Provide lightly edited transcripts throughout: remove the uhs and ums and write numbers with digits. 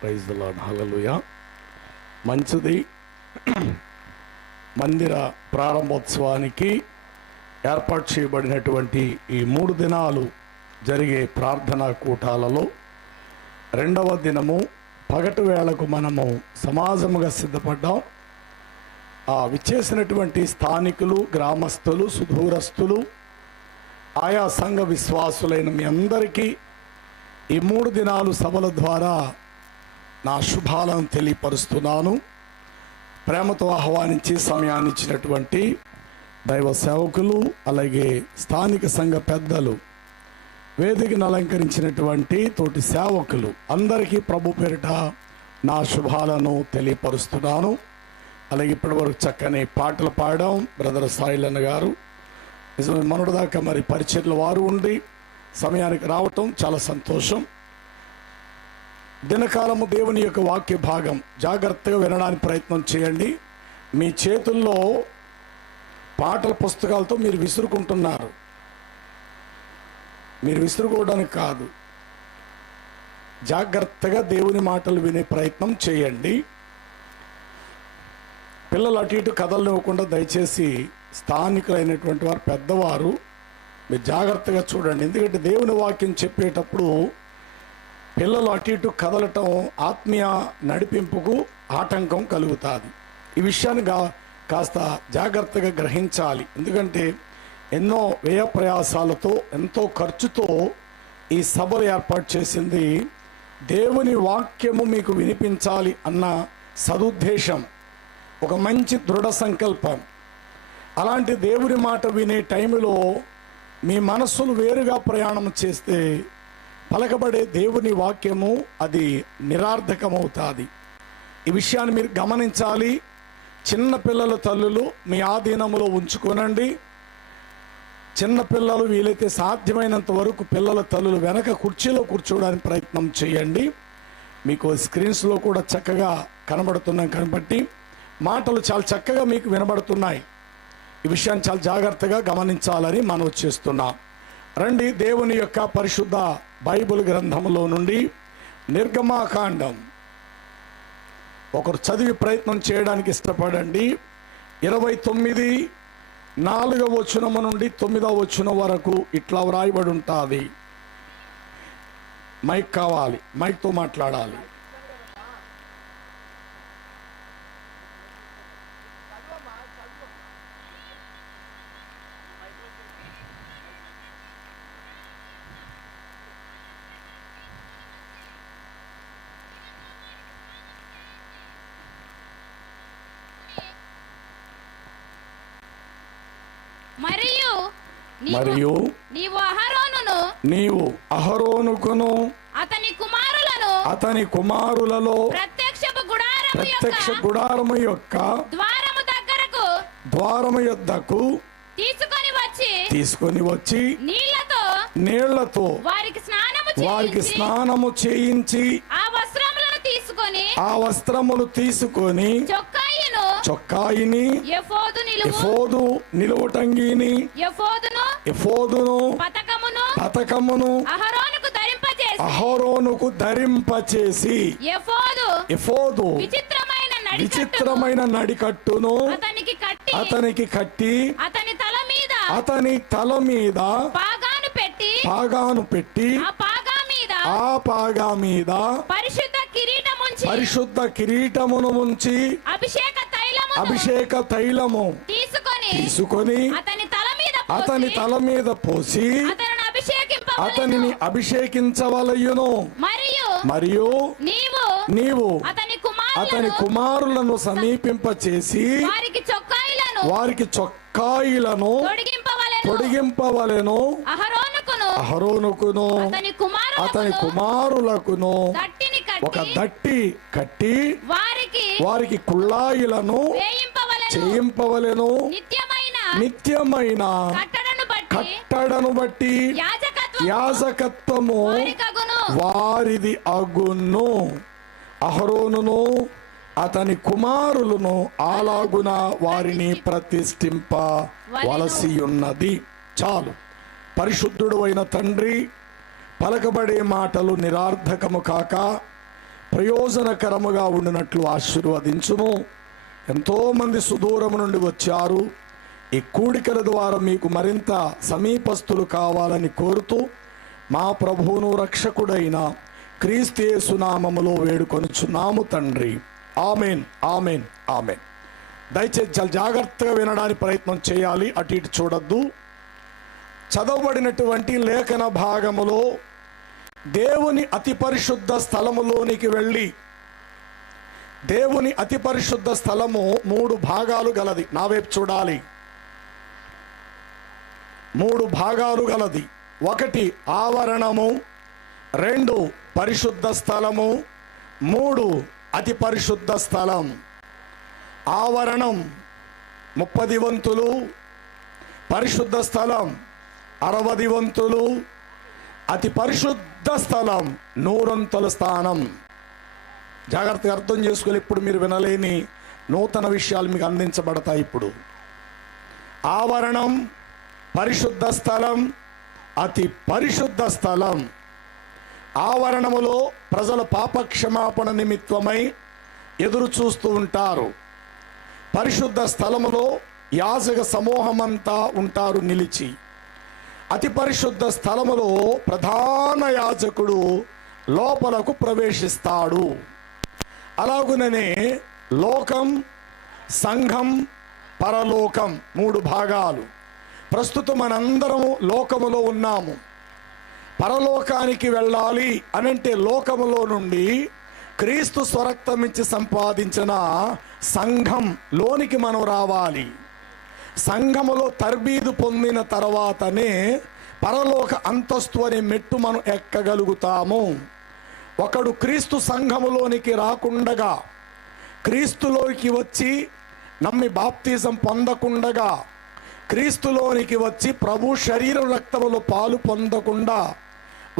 Praise the lord. హల్లెలూయా. మంచిది. మందిర ప్రారంభోత్సవానికి ఏర్పాటు చేయబడినటువంటి ఈ 3 దినాలు జరిగే ప్రార్థనా కూటాలలో 2వ దినము పగటి వేళకు మనము సమాజముగా సిద్ధపడ్డాం. విచ్చేసినటువంటి స్థానికులు, గ్రామస్తులు, సుదూరస్తులు, ఆయా సంఘ విశ్వాసులైన మీ అందరికీ ఈ 3 దినాలు సభల ద్వారా నా శుభాలను తెలియపరుస్తున్నాను. ప్రేమతో ఆహ్వానించి సమయాన్ని ఇచ్చినటువంటి దైవ సేవకులు, అలాగే స్థానిక సంఘ పెద్దలు, వేదికను అలంకరించినటువంటి తోటి సేవకులు అందరికీ ప్రభు పేరిట నా శుభాలను తెలియపరుస్తున్నాను. అలాగే ఇప్పటివరకు చక్కని పాటలు పాడాం. బ్రదర్ సాయిలన్న గారు నిజమే మొన్నటిదాకా మరి పరిచర్ల వారు ఉండి సమయానికి రావటం చాలా సంతోషం. దినకాలము దేవుని యొక్క వాక్య భాగం జాగ్రత్తగా వినడానికి ప్రయత్నం చేయండి. మీ చేతుల్లో పాటల పుస్తకాలతో మీరు విసురుకుంటున్నారు. మీరు విసురుకోవడానికి కాదు, జాగ్రత్తగా దేవుని మాటలు వినే ప్రయత్నం చేయండి. పిల్లలు అటు ఇటు కదలనివ్వకుండా దయచేసి స్థానికులైనటువంటి వారు, పెద్దవారు మీరు జాగ్రత్తగా చూడండి. ఎందుకంటే దేవుని వాక్యం చెప్పేటప్పుడు పిల్లలు అటు ఇటు కదలటం ఆత్మీయ నడిపింపుకు ఆటంకం కలుగుతుంది. ఈ విషయాన్ని కాస్త జాగ్రత్తగా గ్రహించాలి. ఎందుకంటే ఎన్నో వ్యయ ప్రయాసాలతో, ఎంతో ఖర్చుతో ఈ సభలు ఏర్పాటు చేసింది దేవుని వాక్యము మీకు వినిపించాలి అన్న సదుద్దేశం, ఒక మంచి దృఢ సంకల్పం. అలాంటి దేవుని మాట వినే టైంలో మీ మనస్సులు వేరుగా ప్రయాణం చేస్తే పలకబడే దేవుని వాక్యము అది నిరర్థకమవుతుంది. ఈ విషయాన్ని మీరు గమనించాలి. చిన్న పిల్లల తల్లులు మీ ఆధీనంలో ఉంచుకోనండి. చిన్న పిల్లలు వీలైతే సాధ్యమైనంత వరకు పిల్లల తల్లులు వెనక కుర్చీలో కూర్చోవడానికి ప్రయత్నం చేయండి. మీకు స్క్రీన్స్లో కూడా చక్కగా కనబడుతున్నాయి కాబట్టి మాటలు చాలా చక్కగా మీకు వినబడుతున్నాయి. ఈ విషయాన్ని చాలా జాగ్రత్తగా గమనించాలని మనవి చేస్తున్నాం. రండి, దేవుని యొక్క పరిశుద్ధ బైబిల్ గ్రంథంలో నుండి నిర్గమాకాండం ఒకరు చదివి ప్రయత్నం చేయడానికి ఇష్టపడండి. 29:4వ వచనము నుండి 9వ వచనం వరకు ఇట్లా వ్రాయబడి ఉంటుంది. మైక్ కావాలి, మైక్తో మాట్లాడాలి. మరియు నీవు అహరోనుకును అతని కుమారులలో ప్రత్యక్ష గుడారము యొక్క ద్వారము యొద్దకు తీసుకొని వచ్చి నీళ్లతో వారికి స్నానము చేయించి ఆ వస్త్రములు తీసుకొని చొక్కాయిని, ఎఫోదు నిలువుటంగిని, ఎఫోదును పతకమును అహరోనుకు ధరింపచేసి ఎఫోదు విచిత్రమైన నడికట్టును అతనికి కట్టి అతని తల మీద పాగాను పెట్టి ఆ పాగా మీద పరిశుద్ధ కిరీటమును ఉంచి అభిషేక తైలము తీసుకొని అతని తల మీద పోసి అతనిని అభిషేకించవలయును. మరియు నీవు అతని కుమారులను సమీపింపచేసి వారికి చొక్కాయిలను తొడిగింపవలెను. అహరోనుకును అతని కుమారులకును ఒక దట్టి కట్టి వారికి కుళ్ళాయిలను చేయింపవలెను. నిత్యమైన కట్టడను బట్టి యాజకత్వము వారిది అగును. అహరోనును అతని కుమారులను అలాగున వారిని ప్రతిష్ఠింపవలసి ఉన్నది. చాలు. పరిశుద్ధుడు అయిన తండ్రి, పలకబడే మాటలు నిరర్థకము కాక ప్రయోజనకరముగా ఉండినట్లు ఆశీర్వదించుము. ఎంతోమంది సుదూరం నుండి వచ్చారు. ఈ కూడికల ద్వారా మీకు మరింత సమీపస్తులు కావాలని కోరుతూ మా ప్రభువును రక్షకుడైన క్రీస్తు యేసు నామములో వేడుకొనుచున్నాము తండ్రి. Amen, amen, amen. దయచేసి చాలా జాగ్రత్తగా వినడానికి ప్రయత్నం చేయాలి. అటు ఇటు చూడొద్దు. చదవబడినటువంటి లేఖన భాగములో దేవుని అతి పరిశుద్ధ స్థలములోనికి వెళ్ళి, దేవుని అతి పరిశుద్ధ స్థలము 3 భాగాలు గలది. నా వైపు చూడాలి. 3 భాగాలు గలది. 1 ఆవరణము, 2 పరిశుద్ధ స్థలము, 3 అతి పరిశుద్ధ స్థలం. ఆవరణం 30 వంతులు, పరిశుద్ధ స్థలం 60 వంతులు, అతి పరిశుద్ధ స్థలం 100 అంతల స్థానం. జాగ్రత్తగా అర్థం చేసుకొని ఇప్పుడు మీరు వినలేని నూతన విషయాలు మీకు అందించబడతాయి. ఇప్పుడు ఆవరణం, పరిశుద్ధ స్థలం, అతి పరిశుద్ధ స్థలం. ఆవరణములో ప్రజల పాపక్షమాపణ నిమిత్తమై ఎదురు చూస్తూ ఉంటారు. పరిశుద్ధ స్థలములో యాజక సమూహమంతా ఉంటారు నిలిచి. అతి పరిశుద్ధ స్థలములో ప్రధాన యాజకుడు లోపలకు ప్రవేశిస్తాడు. అలాగుననే లోకం, సంఘం, పరలోకం 3 భాగాలు. ప్రస్తుతం మనందరము లోకములో ఉన్నాము. పరలోకానికి వెళ్ళాలి అనంటే లోకములో నుండి క్రీస్తు స్వరక్తమిచ్చి సంపాదించిన సంఘం లోనికి మనం రావాలి. సంఘములో తర్బీదు పొందిన తర్వాతనే పరలోక అంతస్తు అనే మెట్టు మనం ఎక్కగలుగుతాము. ఒకడు క్రీస్తు సంఘములోనికి రాకుండగా, క్రీస్తులోకి వచ్చి నమ్మి బాప్తిజం పొందకుండగా, క్రీస్తులోనికి వచ్చి ప్రభు శరీరం రక్తములో పాలు పొందకుండా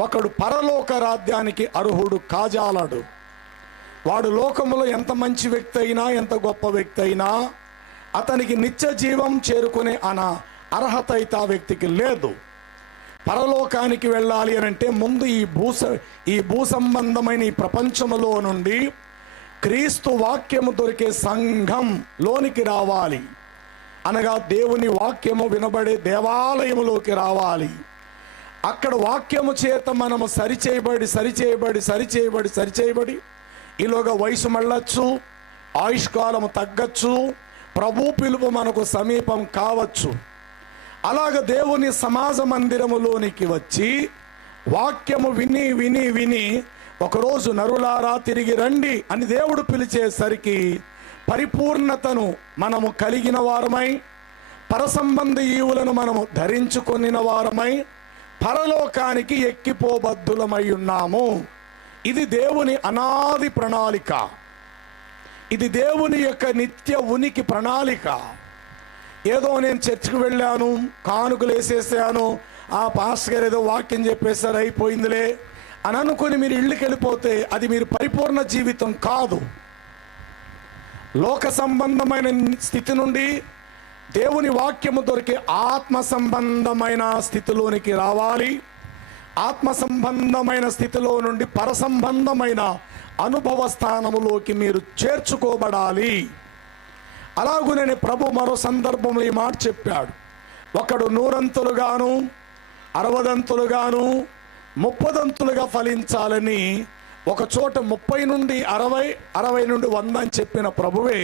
ఒకడు పరలోక రాజ్యానికి అర్హుడు కాజాలడు. వాడు లోకములో ఎంత మంచి వ్యక్తి అయినా, ఎంత గొప్ప వ్యక్తి అయినా అతనికి నిత్య జీవం చేరుకునే అర్హత అయితే ఆ వ్యక్తికి లేదు. పరలోకానికి వెళ్ళాలి అని అంటే ముందు ఈ భూ సంబంధమైన ఈ ప్రపంచములో నుండి క్రీస్తు వాక్యము దొరికే సంఘం లోనికి రావాలి. అనగా దేవుని వాక్యము వినబడే దేవాలయములోకి రావాలి. అక్కడ వాక్యము చేత మనము సరిచేయబడి ఈలోగా వయసు మళ్ళచ్చు, ఆయుష్కాలము తగ్గచ్చు, ప్రభు పిలుపు మనకు సమీపం కావచ్చు. అలాగ దేవుని సమాజ మందిరములోనికి వచ్చి వాక్యము విని విని విని ఒకరోజు నరులారా తిరిగి రండి అని దేవుడు పిలిచేసరికి పరిపూర్ణతను మనము కలిగిన వారమై, పరసంబంధ ఈవులను మనము ధరించుకొనిన వారమై పరలోకానికి ఎక్కిపోబద్దులమై ఉన్నాము. ఇది దేవుని అనాది ప్రణాళిక. ఇది దేవుని యొక్క నిత్య ఉనికి ప్రణాళిక. ఏదో నేను చర్చికి వెళ్ళాను, కానుకలు వేసేసాను, ఆ పాస్టర్ గారు ఏదో వాక్యం చెప్పేసారు, అయిపోయిందిలే అని అనుకుని మీరు ఇళ్ళకి వెళ్ళిపోతే అది మీరు పరిపూర్ణ జీవితం కాదు. లోక సంబంధమైన స్థితి నుండి దేవుని వాక్యము దొరికే ఆత్మ సంబంధమైన స్థితిలోనికి రావాలి. ఆత్మ సంబంధమైన స్థితిలో నుండి పరసంబంధమైన అనుభవ స్థానములోకి మీరు చేర్చుకోబడాలి. అలాగునే ప్రభు మరో సందర్భంలో ఈ మాట చెప్పాడు. ఒకడు 100 అంతులుగాను, 60 అంతులుగాను, 30 అంతులుగా ఫలించాలని ఒక చోట 30 నుండి 60, 60 నుండి 100 అని చెప్పిన ప్రభువే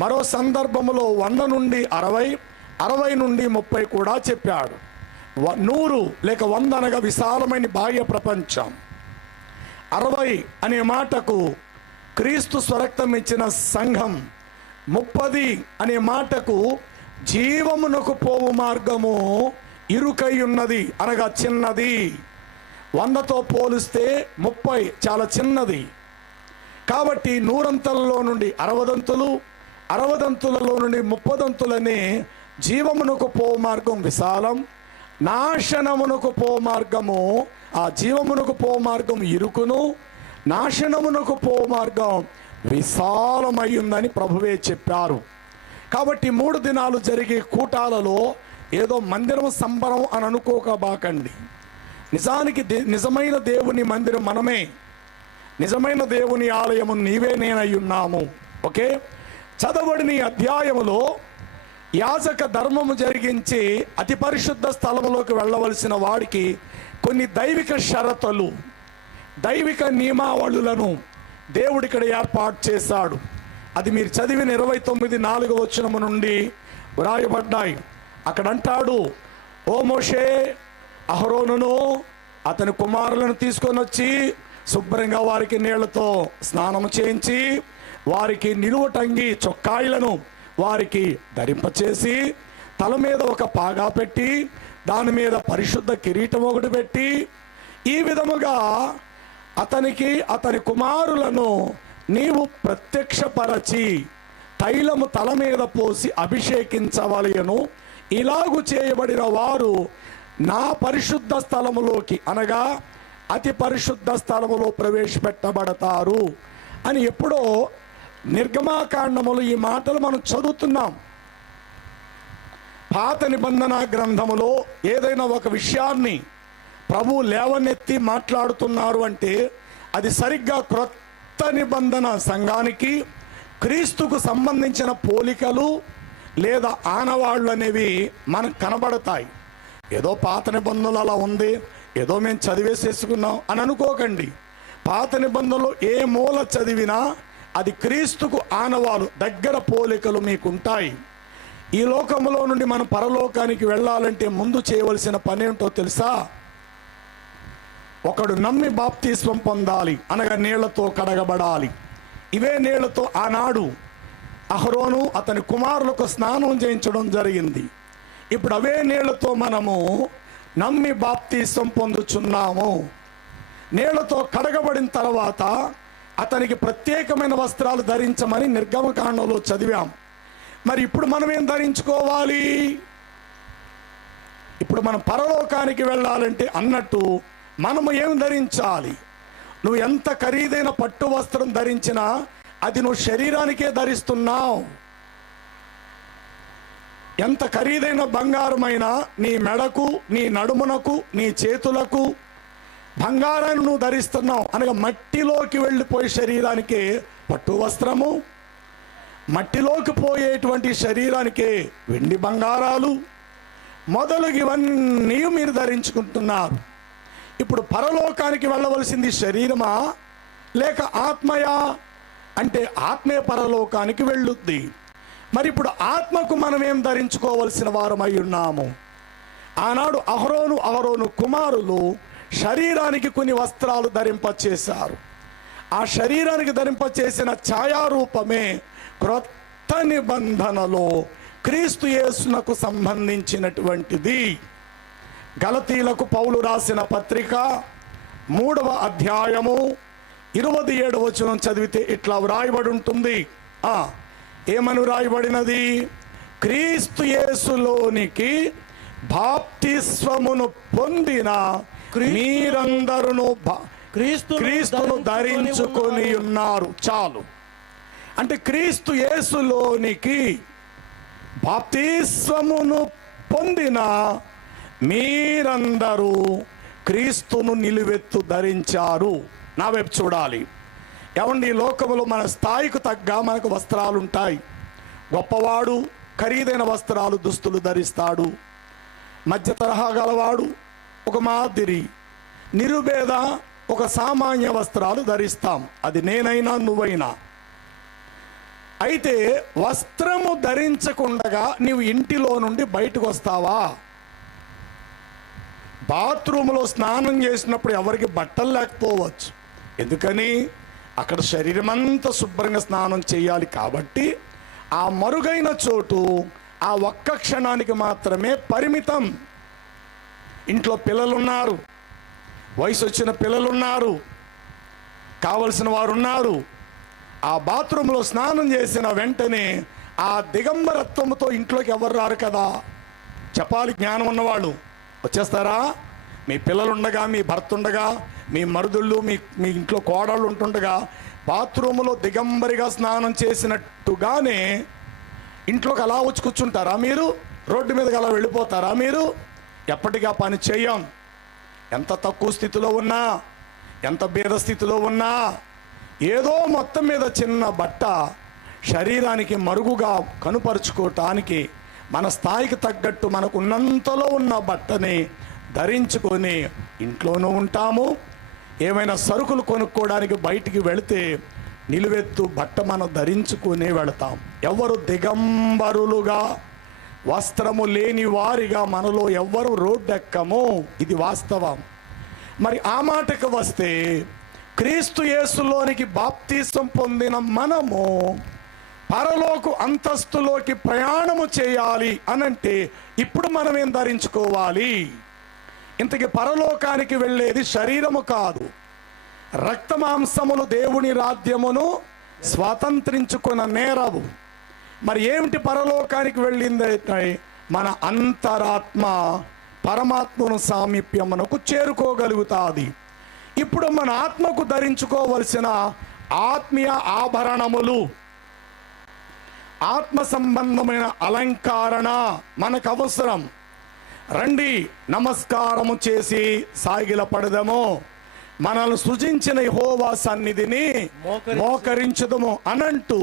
మరో సందర్భంలో 100 నుండి 60, 60 నుండి 30 కూడా చెప్పాడు. 100 లేక 100 అనగా విశాలమైన బాహ్య ప్రపంచం. 60 అనే మాటకు క్రీస్తు స్వరక్తం ఇచ్చిన సంఘం. 30 అనే మాటకు జీవమునకు పోవు మార్గము ఇరుకై ఉన్నది అనగా చిన్నది. 100తో పోలిస్తే 30 చాలా చిన్నది. కాబట్టి 100 అంతలలో నుండి 60 అంతులు, 60 అంతులలో నుండి 30 అంతులనే జీవమునకు పోవు మార్గం విశాలం, నాశనమునకు పో మార్గము, ఆ జీవమునకు పో మార్గం ఇరుకును, నాశనమునకు పో మార్గం విశాలమై ఉందని ప్రభువే చెప్పారు. కాబట్టి 3 దినాలు జరిగే కూటాలలో ఏదో మందిరం సంబరం అని అనుకోకబాకండి. నిజానికి నిజమైన దేవుని మందిరం మనమే. నిజమైన దేవుని ఆలయము నీవే నేనై ఉన్నాము. ఓకే, చదవడిని అధ్యాయములో యాజక ధర్మము జరిగించి అతి పరిశుద్ధ స్థలములోకి వెళ్ళవలసిన వాడికి కొన్ని దైవిక షరతులు, దైవిక నియమావళులను దేవుడు ఇక్కడ ఏర్పాటు చేశాడు. అది మీరు చదివిన 29:4 నుండి వ్రాయబడ్డాయి. అక్కడ అంటాడు, ఓ మోషే, అహరోనును అతని కుమారులను తీసుకొని వచ్చి శుభ్రంగా వారికి నీళ్లతో స్నానము చేయించి వారికి నిలువటంగి చొక్కాయిలను వారికి ధరింపచేసి తల మీద ఒక పాగా పెట్టి దాని మీద పరిశుద్ధ కిరీటం ఒకటి పెట్టి ఈ విధముగా అతనికి అతని కుమారులను నీవు ప్రత్యక్షపరచి తైలము తల మీద పోసి అభిషేకించవలెను. ఇలాగు చేయబడిన వారు నా పరిశుద్ధ స్థలములోకి అనగా అతి పరిశుద్ధ స్థలములో ప్రవేశపెట్టబడతారు అని ఎప్పుడో నిర్గమాకాండములు ఈ మాటలు మనం చదువుతున్నాం. పాత నిబంధన గ్రంథములో ఏదైనా ఒక విషయాన్ని ప్రభు లేవనెత్తి మాట్లాడుతున్నారు అంటే అది సరిగ్గా క్రొత్త నిబంధన సంఘానికి క్రీస్తుకు సంబంధించిన పోలికలు లేదా ఆనవాళ్ళు అనేవి మనకు కనబడతాయి. ఏదో పాత నిబంధనలు అలా ఉంది, ఏదో మేము చదివేసేసుకున్నాం అని అనుకోకండి. పాత నిబంధనలు ఏ మూల చదివినా అది క్రీస్తుకు ఆనవాలు, దగ్గర పోలికలు మీకుంటాయి. ఈ లోకంలో నుండి మనం పరలోకానికి వెళ్ళాలంటే ముందు చేయవలసిన పని ఏంటో తెలుసా? ఒకడు నమ్మి బాప్తిస్వం పొందాలి, అనగా నీళ్లతో కడగబడాలి. ఇవే నీళ్లతో ఆనాడు అహరోను అతని కుమారులకు స్నానం చేయించడం జరిగింది. ఇప్పుడు అవే నీళ్లతో మనము నమ్మి బాప్తిస్వం పొందుచున్నాము. నీళ్లతో కడగబడిన తర్వాత అతనికి ప్రత్యేకమైన వస్త్రాలు ధరించమని నిర్గమకాండంలో చదివాం. మరి ఇప్పుడు మనం ఏం ధరించుకోవాలి? ఇప్పుడు మనం పరలోకానికి వెళ్ళాలంటే అన్నట్టు మనము ఏం ధరించాలి? నువ్వు ఎంత ఖరీదైన పట్టు వస్త్రం ధరించినా అది నువ్వు శరీరానికే ధరిస్తున్నావు. ఎంత ఖరీదైన బంగారమైనా నీ మెడకు, నీ నడుమునకు, నీ చేతులకు బంగారాన్ని నువ్వు ధరిస్తున్నావు. అనగా మట్టిలోకి వెళ్ళిపోయే శరీరానికే పట్టు వస్త్రము, మట్టిలోకి పోయేటువంటి శరీరానికే వెండి బంగారాలు మొదలగు ఇవన్నీ మీరు ధరించుకుంటున్నారు. ఇప్పుడు పరలోకానికి వెళ్ళవలసింది శరీరమా లేక ఆత్మయా అంటే ఆత్మే పరలోకానికి వెళ్ళుద్ది. మరి ఇప్పుడు ఆత్మకు మనం ఏం ధరించుకోవలసిన వారమై ఉన్నాము? ఆనాడు అహరోను కుమారులు శరీరానికి కొన్ని వస్త్రాలు ధరింపచేశారు. ఆ శరీరానికి ధరింపచేసిన ఛాయారూపమే క్రొత్త నిబంధనలో క్రీస్తు యేసునకు సంబంధించినటువంటిది. గలతీలకు పౌలు రాసిన పత్రిక 3వ అధ్యాయము 27వ వచనం చదివితే ఇట్లా వ్రాయబడి ఉంటుంది. ఏమని వ్రాయబడినది? క్రీస్తు యేసులోనికి బాప్తిస్వమును పొందిన మీరందరూ క్రీస్తును ధరించుకొని ఉన్నారు. చాలు. అంటే క్రీస్తు యేసులోనికి బాప్తిస్వమును పొందిన మీరందరూ క్రీస్తును నిలువెత్తు ధరించారు. నా వైపు చూడాలి. ఏమండి, ఈ లోకములో మన స్థాయికి తగ్గ మనకు వస్త్రాలు ఉంటాయి. గొప్పవాడు ఖరీదైన వస్త్రాలు దుస్తులు ధరిస్తాడు. మధ్య తరహా గలవాడు ఒక మాదిరి, నిరుపేద ఒక సామాన్య వస్త్రాలు ధరిస్తాం. అది నేనైనా నువ్వైనా. అయితే వస్త్రము ధరించకుండా నీవు ఇంటిలో నుండి బయటకు వస్తావా? బాత్రూంలో స్నానం చేసినప్పుడు ఎవరికి బట్టలు లేకపోవచ్చు. ఎందుకని? అక్కడ శరీరం అంతా శుభ్రంగా స్నానం చేయాలి. కాబట్టి ఆ మరుగైన చోటు ఆ ఒక్క క్షణానికి మాత్రమే పరిమితం. ఇంట్లో పిల్లలున్నారు, వయసు వచ్చిన పిల్లలున్నారు, కావలసిన వారు ఉన్నారు. ఆ బాత్రూంలో స్నానం చేసిన వెంటనే ఆ దిగంబరత్వంతో ఇంట్లోకి ఎవరు రారు కదా. చెప్పాలి, జ్ఞానం ఉన్నవాళ్ళు వచ్చేస్తారా? మీ పిల్లలుండగా, మీ భర్త ఉండగా, మీ మరుదుళ్ళు, మీ ఇంట్లో కోడళ్ళు ఉంటుండగా బాత్రూములో దిగంబరిగా స్నానం చేసినట్టుగానే ఇంట్లోకి అలా వచ్చి కూర్చుంటారా మీరు? రోడ్డు మీదకి అలా వెళ్ళిపోతారా మీరు? ఎప్పటికీ పని చేయం. ఎంత తక్కువ స్థితిలో ఉన్నా, ఎంత భేద స్థితిలో ఉన్నా ఏదో మొత్తం మీద చిన్న బట్ట శరీరానికి మరుగుగా కనుపరుచుకోవటానికి మన స్థాయికి తగ్గట్టు మనకు ఉన్నంతలో ఉన్న బట్టని ధరించుకొని ఇంట్లోనూ ఉంటాము. ఏమైనా సరుకులు కొనుక్కోవడానికి బయటికి వెళితే నిలువెత్తు బట్ట మనం ధరించుకునే వెళతాం. ఎవరు దిగంబరులుగా వస్త్రము లేని వారిగా మనలో ఎవ్వరు రోడ్డెక్కము. ఇది వాస్తవం. మరి ఆ మాటకు వస్తే క్రీస్తు యేసులోనికి బాప్తీసం పొందిన మనము పరలోక అంతస్తులోకి ప్రయాణము చేయాలి అనంటే ఇప్పుడు మనం ఏం ధరించుకోవాలి? ఇంతకీ పరలోకానికి వెళ్ళేది శరీరము కాదు, రక్త మాంసములు దేవుని రాజ్యమును స్వాతంత్రించుకున్న నేరవు. మరి ఏమిటి పరలోకానికి వెళ్ళిందైతే మన అంతరాత్మ పరమాత్మను సామీప్యమునకు చేరుకోగలుగుతాది. ఇప్పుడు మన ఆత్మకు ధరించుకోవలసిన ఆత్మీయ ఆభరణములు, ఆత్మ సంబంధమైన అలంకరణ మనకు అవసరం. రండి నమస్కారము చేసి సాగిల పడదము, మనల్ని సృజించిన యెహోవా సన్నిధిని మోకరించుదము అనంటూ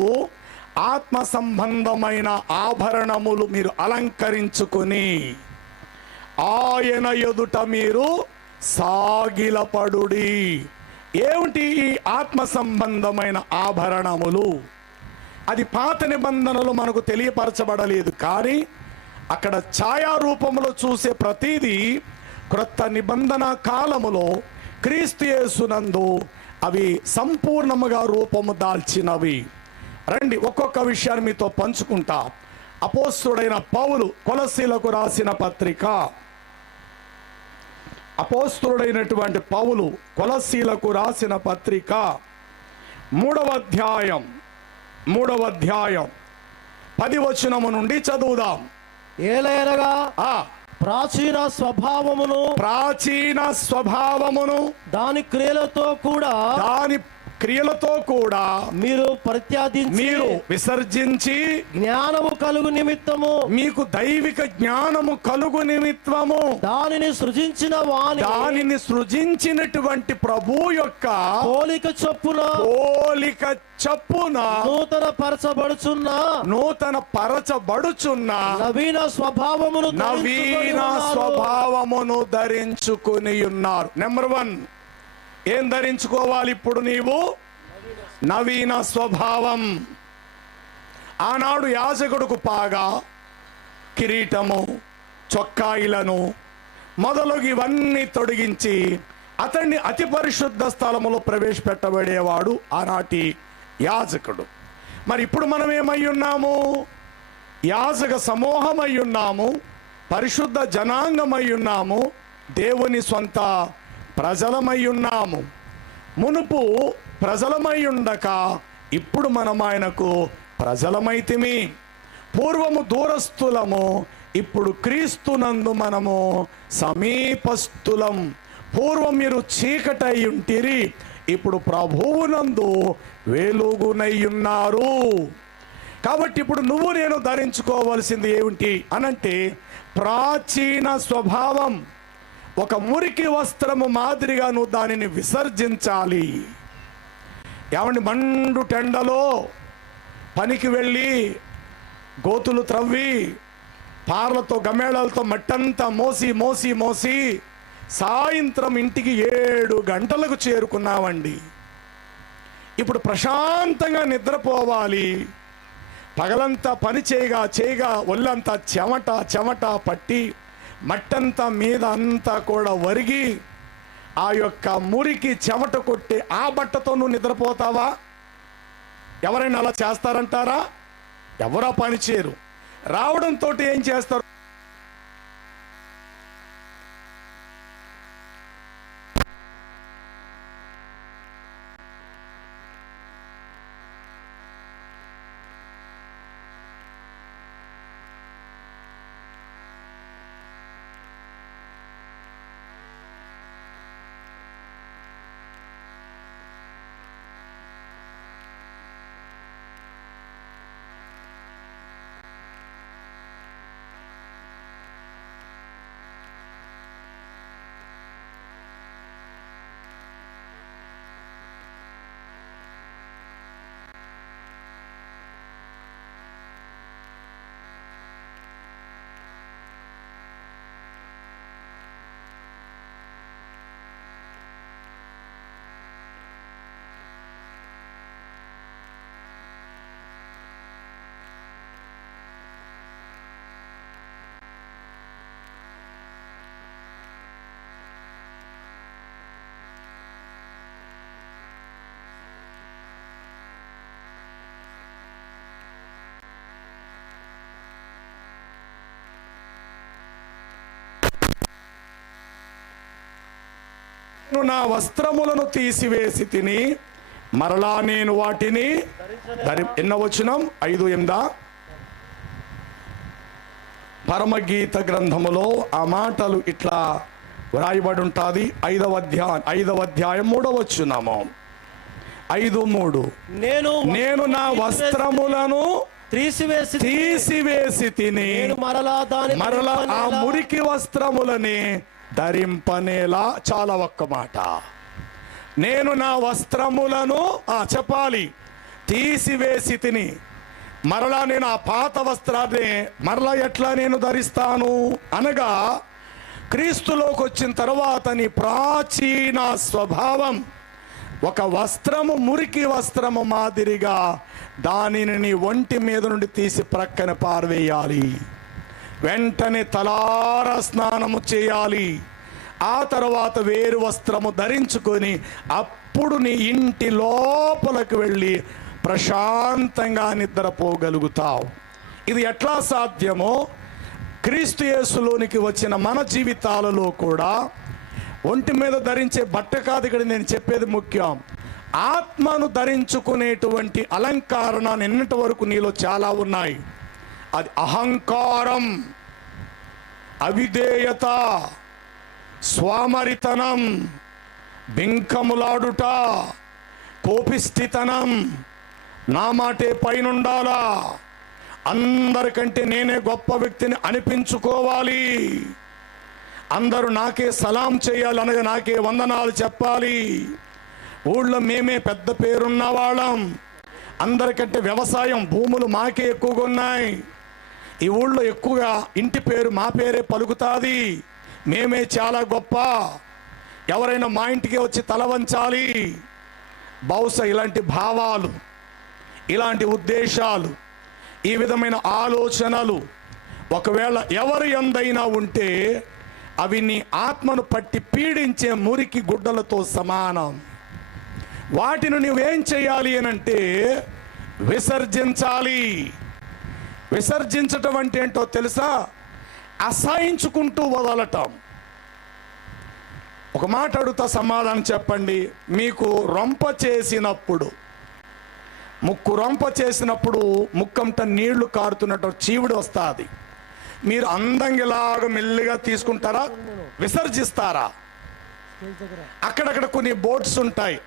ఆత్మ సంబంధమైన ఆభరణములు మీరు అలంకరించుకొని ఆయన ఎదుట మీరు సాగిలపడుడి. ఏమిటి ఈ ఆత్మ సంబంధమైన ఆభరణములు? అది పాత నిబంధనలు మనకు తెలియపరచబడలేదు, కానీ అక్కడ ఛాయారూపములో చూసే ప్రతిదీ క్రొత్త నిబంధన కాలములో క్రీస్తు యేసునందు అవి సంపూర్ణముగా రూపము దాల్చినవి. రండి ఒక్కొక్క విషయాన్ని మీతో పంచుకుంటా. అపోస్తుడైన పౌలు కొలస్సీలకు రాసిన పత్రిక, అపోస్తుడైనటువంటి పౌలు కొలస్సీలకు రాసిన పత్రిక 3వ అధ్యాయం 10వ వచనము నుండి చదువుదాం. ఏలయనగా ప్రాచీన స్వభావమును దాని క్రియలతో కూడా మీరు విసర్జించి జ్ఞానము కలుగు నిమిత్తము, మీకు దైవిక జ్ఞానము కలుగు నిమిత్తము దానిని సృజించినటువంటి ప్రభు యొక్క పోలిక చొప్పున నూతన పరచబడుచున్న నవీన స్వభావమును ధరించుకుని ఉన్నారు. నెంబర్ 1 ఏం ధరించుకోవాలి ఇప్పుడు నీవు? నవీన స్వభావం. ఆనాడు యాజకుడుకు పాగా, కిరీటము, చొక్కాయిలను మొదలగు ఇవన్నీ తొడిగించి అతన్ని అతి పరిశుద్ధ స్థలములో ప్రవేశపెట్టబడేవాడు ఆనాటి యాజకుడు. మరి ఇప్పుడు మనం ఏమై ఉన్నాము? యాజక సమూహమై ఉన్నాము, పరిశుద్ధ జనాంగమై ఉన్నాము, దేవుని సొంత ప్రజలమై ఉన్నాము. మునుపు ప్రజలమై ఉండక ఇప్పుడు మనం ఆయనకు ప్రజలమైతిమి. పూర్వము దూరస్థులము, ఇప్పుడు క్రీస్తునందు మనము సమీపస్థులం. పూర్వం మీరు చీకటై ఉంటిరి, ఇప్పుడు ప్రభువునందు వెలుగునై ఉన్నారు. కాబట్టి ఇప్పుడు నువ్వు నేను ధరించుకోవాల్సింది ఏమిటి అనంటే ప్రాచీన స్వభావం. ఒక మురికి వస్త్రము మాదిరిగా నువ్వు దానిని విసర్జించాలి. ఏమండి, మండు టెండలో పనికి వెళ్ళి గోతులు త్రవ్వి పార్లతో గమేళాలతో మట్టంతా మోసి సాయంత్రం ఇంటికి 7 గంటలకు చేరుకున్నామండి. ఇప్పుడు ప్రశాంతంగా నిద్రపోవాలి. పగలంతా పని చేయగా ఒళ్ళంతా చెమట పట్టి మట్టంతా మీద అంతా కూడా వరిగి ఆ యొక్క మురికి చెమట కొట్టి ఆ బట్టతో నువ్వు నిద్రపోతావా? ఎవరైనా అలా చేస్తారంటారా? ఎవరా పని చేయరు. రావడంతో ఏం చేస్తారు? నేను నా వస్త్రములను తీసివేసి తిని మరలా నేను వాటిని ఎన్న వచనం 5:8 పరమగీత గ్రంథములో ఆ మాటలు ఇట్లా వ్రాయబడి ఉంటుంది. 5వ అధ్యాయం 3వ వచనము 5:3 నేను నా వస్త్రములను తీసివేసి తిని మరలా ఆ మురికి వస్త్రములని ధరింపనేలా. చాలా ఒక్క మాట, నేను నా వస్త్రములను చెప్పాలి తీసివేసి తిని మరలా నేను ఆ పాత వస్త్రాన్ని మరలా ఎట్లా నేను ధరిస్తాను అనగా, క్రీస్తులోకి వచ్చిన తర్వాత నీ ప్రాచీన స్వభావం ఒక వస్త్రము, మురికి వస్త్రము మాదిరిగా దానిని నీ ఒంటి మీద నుండి తీసి ప్రక్కన పారవేయాలి. వెంటనే తలార స్నానము చేయాలి. ఆ తర్వాత వేరు వస్త్రము ధరించుకొని అప్పుడు నీ ఇంటి లోపలికి వెళ్ళి ప్రశాంతంగా నిద్రపోగలుగుతావు. ఇది ఎట్లా సాధ్యమో క్రీస్తు యేసులోనికి వచ్చిన మన జీవితాలలో కూడా ఒంటి మీద ధరించే బట్ట కాదు ఇక్కడ నేను చెప్పేది ముఖ్యం. ఆత్మను ధరించుకునేటువంటి అలంకరణ నిన్నటి వరకు నీలో చాలా ఉన్నాయి. అది అహంకారం, అవిధేయత, స్వామరితనం, బింకములాడుట, కోపిష్టితనం, నా మాటే పైనుండాలా, అందరికంటే నేనే గొప్ప వ్యక్తిని అనిపించుకోవాలి, అందరూ నాకే సలాం చేయాలి అనగా నాకే వందనాలు చెప్పాలి, ఊళ్ళో మేమే పెద్ద పేరున్న వాళ్ళం, అందరికంటే వ్యవసాయం భూములు మాకే ఎక్కువగా ఉన్నాయి, ఈ ఊళ్ళో ఎక్కువగా ఇంటి పేరు మా పేరే పలుకుతుంది, మేమే చాలా గొప్ప, ఎవరైనా మా ఇంటికి వచ్చి తల వంచాలి. బహుశా ఇలాంటి భావాలు, ఇలాంటి ఉద్దేశాలు, ఈ విధమైన ఆలోచనలు ఒకవేళ ఎవరి యందైనా ఉంటే అవి నీ ఆత్మను పట్టి పీడించే మురికి గుడ్డలతో సమానం. వాటిని నువ్వేం చేయాలి అనంటే విసర్జించాలి. విసర్జించటం అంటే ఏంటో తెలుసా? అసహించుకుంటూ వదలటం. ఒక మాట అడుగుతా, సమాధానం చెప్పండి. మీకు రొంప చేసినప్పుడు, ముక్కు రొంప చేసినప్పుడు ముక్కంట నీళ్లు కారుతున్నట్టు చీవుడు వస్తుంది. మీరు అందంగిలాగా మెల్లిగా తీసుకుంటారా, విసర్జిస్తారా? అక్కడక్కడ కొన్ని బోర్డ్స్ ఉంటాయి,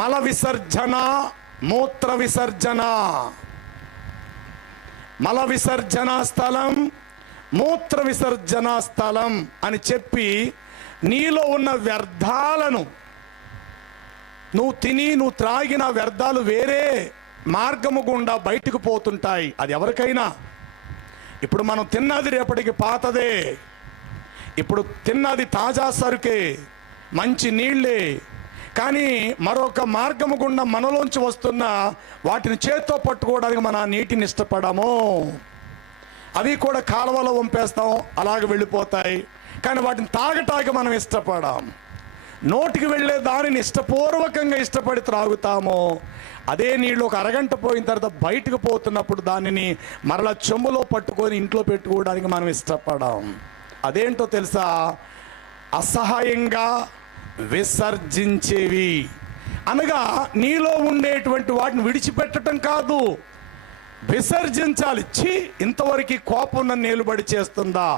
మల విసర్జన, మూత్ర విసర్జన, మల విసర్జన స్థలం, మూత్ర విసర్జన స్థలం అని చెప్పి నీలో ఉన్న వ్యర్థాలను, నువ్వు తిని నువ్వు త్రాగిన వ్యర్థాలు వేరే మార్గము గుండా బయటకు పోతుంటాయి. అది ఎవరికైనా. ఇప్పుడు మనం తిన్నది రేపటికి పాతదే, ఇప్పుడు తిన్నది తాజా సరుకే, మంచి నీళ్ళే, కానీ మరొక మార్గము గుండా మనలోంచి వస్తున్న వాటిని చేత్తో పట్టుకోవడానికి మన నీటిని ఇష్టపడము. అవి కూడా కాలువలో వంపేస్తాం, అలాగే వెళ్ళిపోతాయి. కానీ వాటిని తాగటానికి మనం ఇష్టపడాం. నోటికి వెళ్ళే దానిని ఇష్టపూర్వకంగా ఇష్టపడి త్రాగుతాము. అదే నీళ్ళు ఒక అరగంట పోయిన తర్వాత బయటకు పోతున్నప్పుడు దానిని మరలా చెంబులో పట్టుకొని ఇంట్లో పెట్టుకోవడానికి మనం ఇష్టపడాం. అదేంటో తెలుసా? అసహాయంగా విసర్జించేవి అనగా నీలో ఉండేటువంటి వాటిని విడిచిపెట్టడం కాదు, విసర్జించాలి. ఛీ, ఇంతవరకు కోపం నన్ను నిలబడి చేస్తుందా?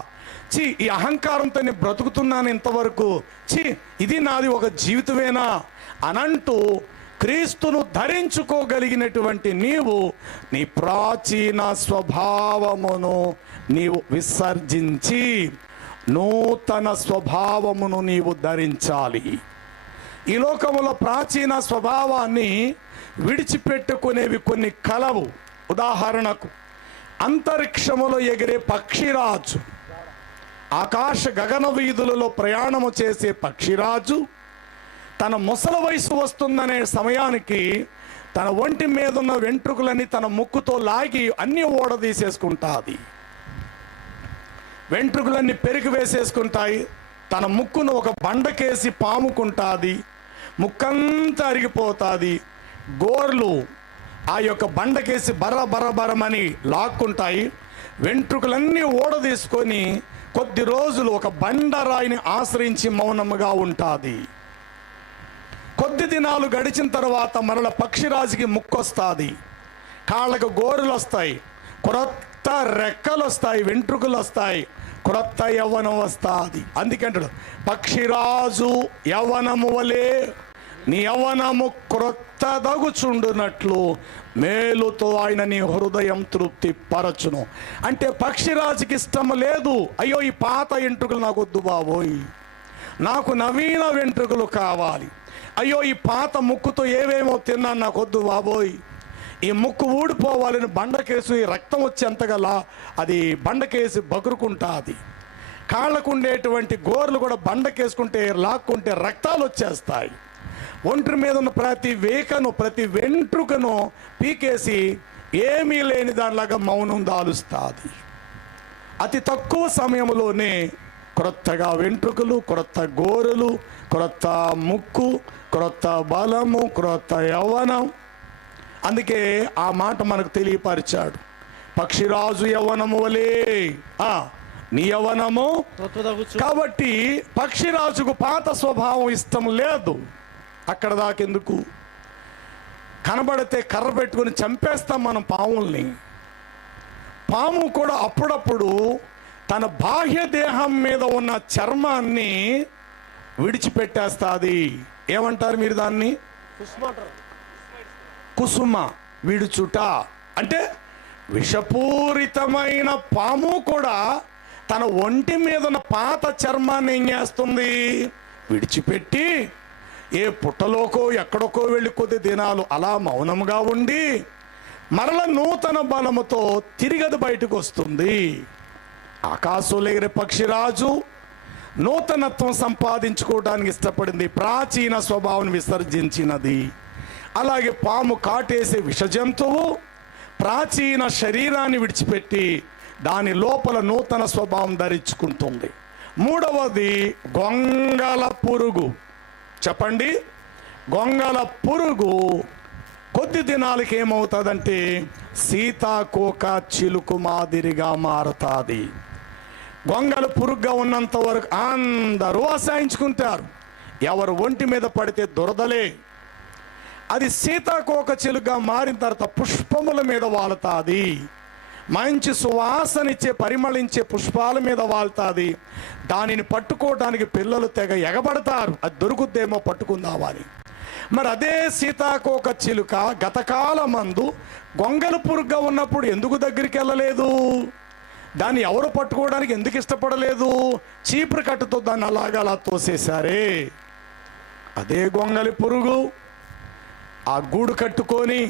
ఛీ, ఈ అహంకారంతో నేను బ్రతుకుతున్నాను ఇంతవరకు, ఛీ, ఇది నాది ఒక జీవితమేనా అనంటూ క్రీస్తును ధరించుకోగలిగినటువంటి నీవు నీ ప్రాచీన స్వభావమును నీవు విసర్జించి నూతన స్వభావమును నీవు ధరించాలి. ఈ లోకములో ప్రాచీన స్వభావాన్ని విడిచిపెట్టుకునేవి కొన్ని కలవు. ఉదాహరణకు అంతరిక్షములో ఎగిరే పక్షిరాజు, ఆకాశ గగన వీధులలో ప్రయాణము చేసే పక్షిరాజు తన ముసలి వయసు వస్తుందనే సమయానికి తన ఒంటి మీద ఉన్న వెంట్రుకలని తన ముక్కుతో లాగి అన్ని ఓడదీసేసుకుంటుంది. వెంట్రుకలన్నీ పెరిగి వేసేసుకుంటాయి. తన ముక్కును ఒక బండకేసి పాముకుంటుంది, ముక్కంతా అరిగిపోతుంది. గోర్లు ఆ యొక్క బండకేసి బరబరబరమని లాక్కుంటాయి. వెంట్రుకలన్నీ ఓడదీసుకొని కొద్ది రోజులు ఒక బండరాయిని ఆశ్రయించి మౌనముగా ఉంటుంది. కొద్ది దినాలు గడిచిన తర్వాత మరల పక్షిరాజుకి ముక్కొస్తుంది, కాళ్ళకు గోరులు వస్తాయి, క్రొత్త రెక్కలు వస్తాయి, వెంట్రుకలు వస్తాయి, క్రొత్త యవ్వనం వస్తుంది. అందుకంటాడు పక్షిరాజు యవ్వనము వలె నీ యవ్వనము క్రొత్తదగుచుండునట్లు మేలుతో ఆయన నీ హృదయం తృప్తి పరచును. అంటే పక్షిరాజుకి ఇష్టం లేదు, అయ్యో ఈ పాత వెంట్రుకలు నాకు వద్దు బాబోయ్, నాకు నవీన వెంట్రుకలు కావాలి, అయ్యో ఈ పాత ముక్కుతో ఏవేమో తిన్నాను నాకు వద్దు బాబోయ్, ఈ ముక్కు ఊడిపోవాలని బండకేసి రక్తం వచ్చేంతగలా అది బండకేసి బగురుకుంటుంది, కాళ్ళకు ఉండేటువంటి గోర్లు కూడా బండకేసుకుంటే లాక్కుంటే రక్తాలు వచ్చేస్తాయి, ఒంటి మీద ఉన్న ప్రతి వేకను ప్రతి వెంట్రుకను పీకేసి ఏమీ లేని దానిలాగా మౌనం దాలుస్తుంది. అతి తక్కువ సమయంలోనే క్రొత్తగా వెంట్రుకలు, క్రొత్త గోరులు, క్రొత్త ముక్కు, క్రొత్త బలము, క్రొత్త యవ్వనం. అందుకే ఆ మాట మనకు తెలియపరిచాడు, పక్షిరాజు యవ్వనము వలే నీ యవ్వనము. కాబట్టి పక్షిరాజుకు పాత స్వభావం ఇష్టం లేదు. అక్కడ దాకెందుకు, కనబడితే కర్ర పెట్టుకుని చంపేస్తాం మనం పాముల్ని. పాము కూడా అప్పుడప్పుడు తన బాహ్య దేహం మీద ఉన్న చర్మాన్ని విడిచిపెట్టేస్తుంది. ఏమంటారు మీరు దాన్ని? కుసుమ విడుచుట. అంటే విషపూరితమైన పాము కూడా తన ఒంటి మీద ఉన్న పాత చర్మాన్ని ఏం చేస్తుంది? విడిచిపెట్టి ఏ పుట్టలోకో ఎక్కడికో వెళ్ళి కొద్ది దినాలు అలా మౌనంగా ఉండి మరల నూతన బలముతో తిరిగది బయటకు వస్తుంది. ఆకాశంలో ఎగిరే పక్షిరాజు నూతనత్వం సంపాదించుకోవడానికి ఇష్టపడింది, ప్రాచీన స్వభావం విసర్జించినది. అలాగే పాము కాటేసే విష జంతువు ప్రాచీన శరీరాన్ని విడిచిపెట్టి దాని లోపల నూతన స్వభావం ధరించుకుంటుంది. మూడవది గొంగల పురుగు. చెప్పండి, గొంగల పురుగు కొద్ది దినాలకి ఏమవుతుందంటే సీతాకోక చిలుకు మాదిరిగా మారుతుంది. గొంగల పురుగుగా ఉన్నంత వరకు అందరూ అసహించుకుంటారు, ఎవరు ఒంటి మీద పడితే దురదలే. అది సీతాకోక చిలుకగా మారిన తర్వాత పుష్పముల మీద వాలుతుంది, మంచి సువాసనిచ్చే పరిమళించే పుష్పాల మీద వాళ్తుంది. దానిని పట్టుకోవడానికి పిల్లలు తెగ ఎగబడతారు, అది దొరుకుద్దేమో పట్టుకుందామని. మరి అదే సీతాకోక చిలుక గతకాలమందు గొంగల పురుగుగా ఉన్నప్పుడు ఎందుకు దగ్గరికి వెళ్ళలేదు? దాన్ని ఎవరు పట్టుకోవడానికి ఎందుకు ఇష్టపడలేదు? చీపురు కట్టుతో దాన్ని అలా తోసేశారే. అదే గొంగలి పురుగు ఆ గూడు కట్టుకొని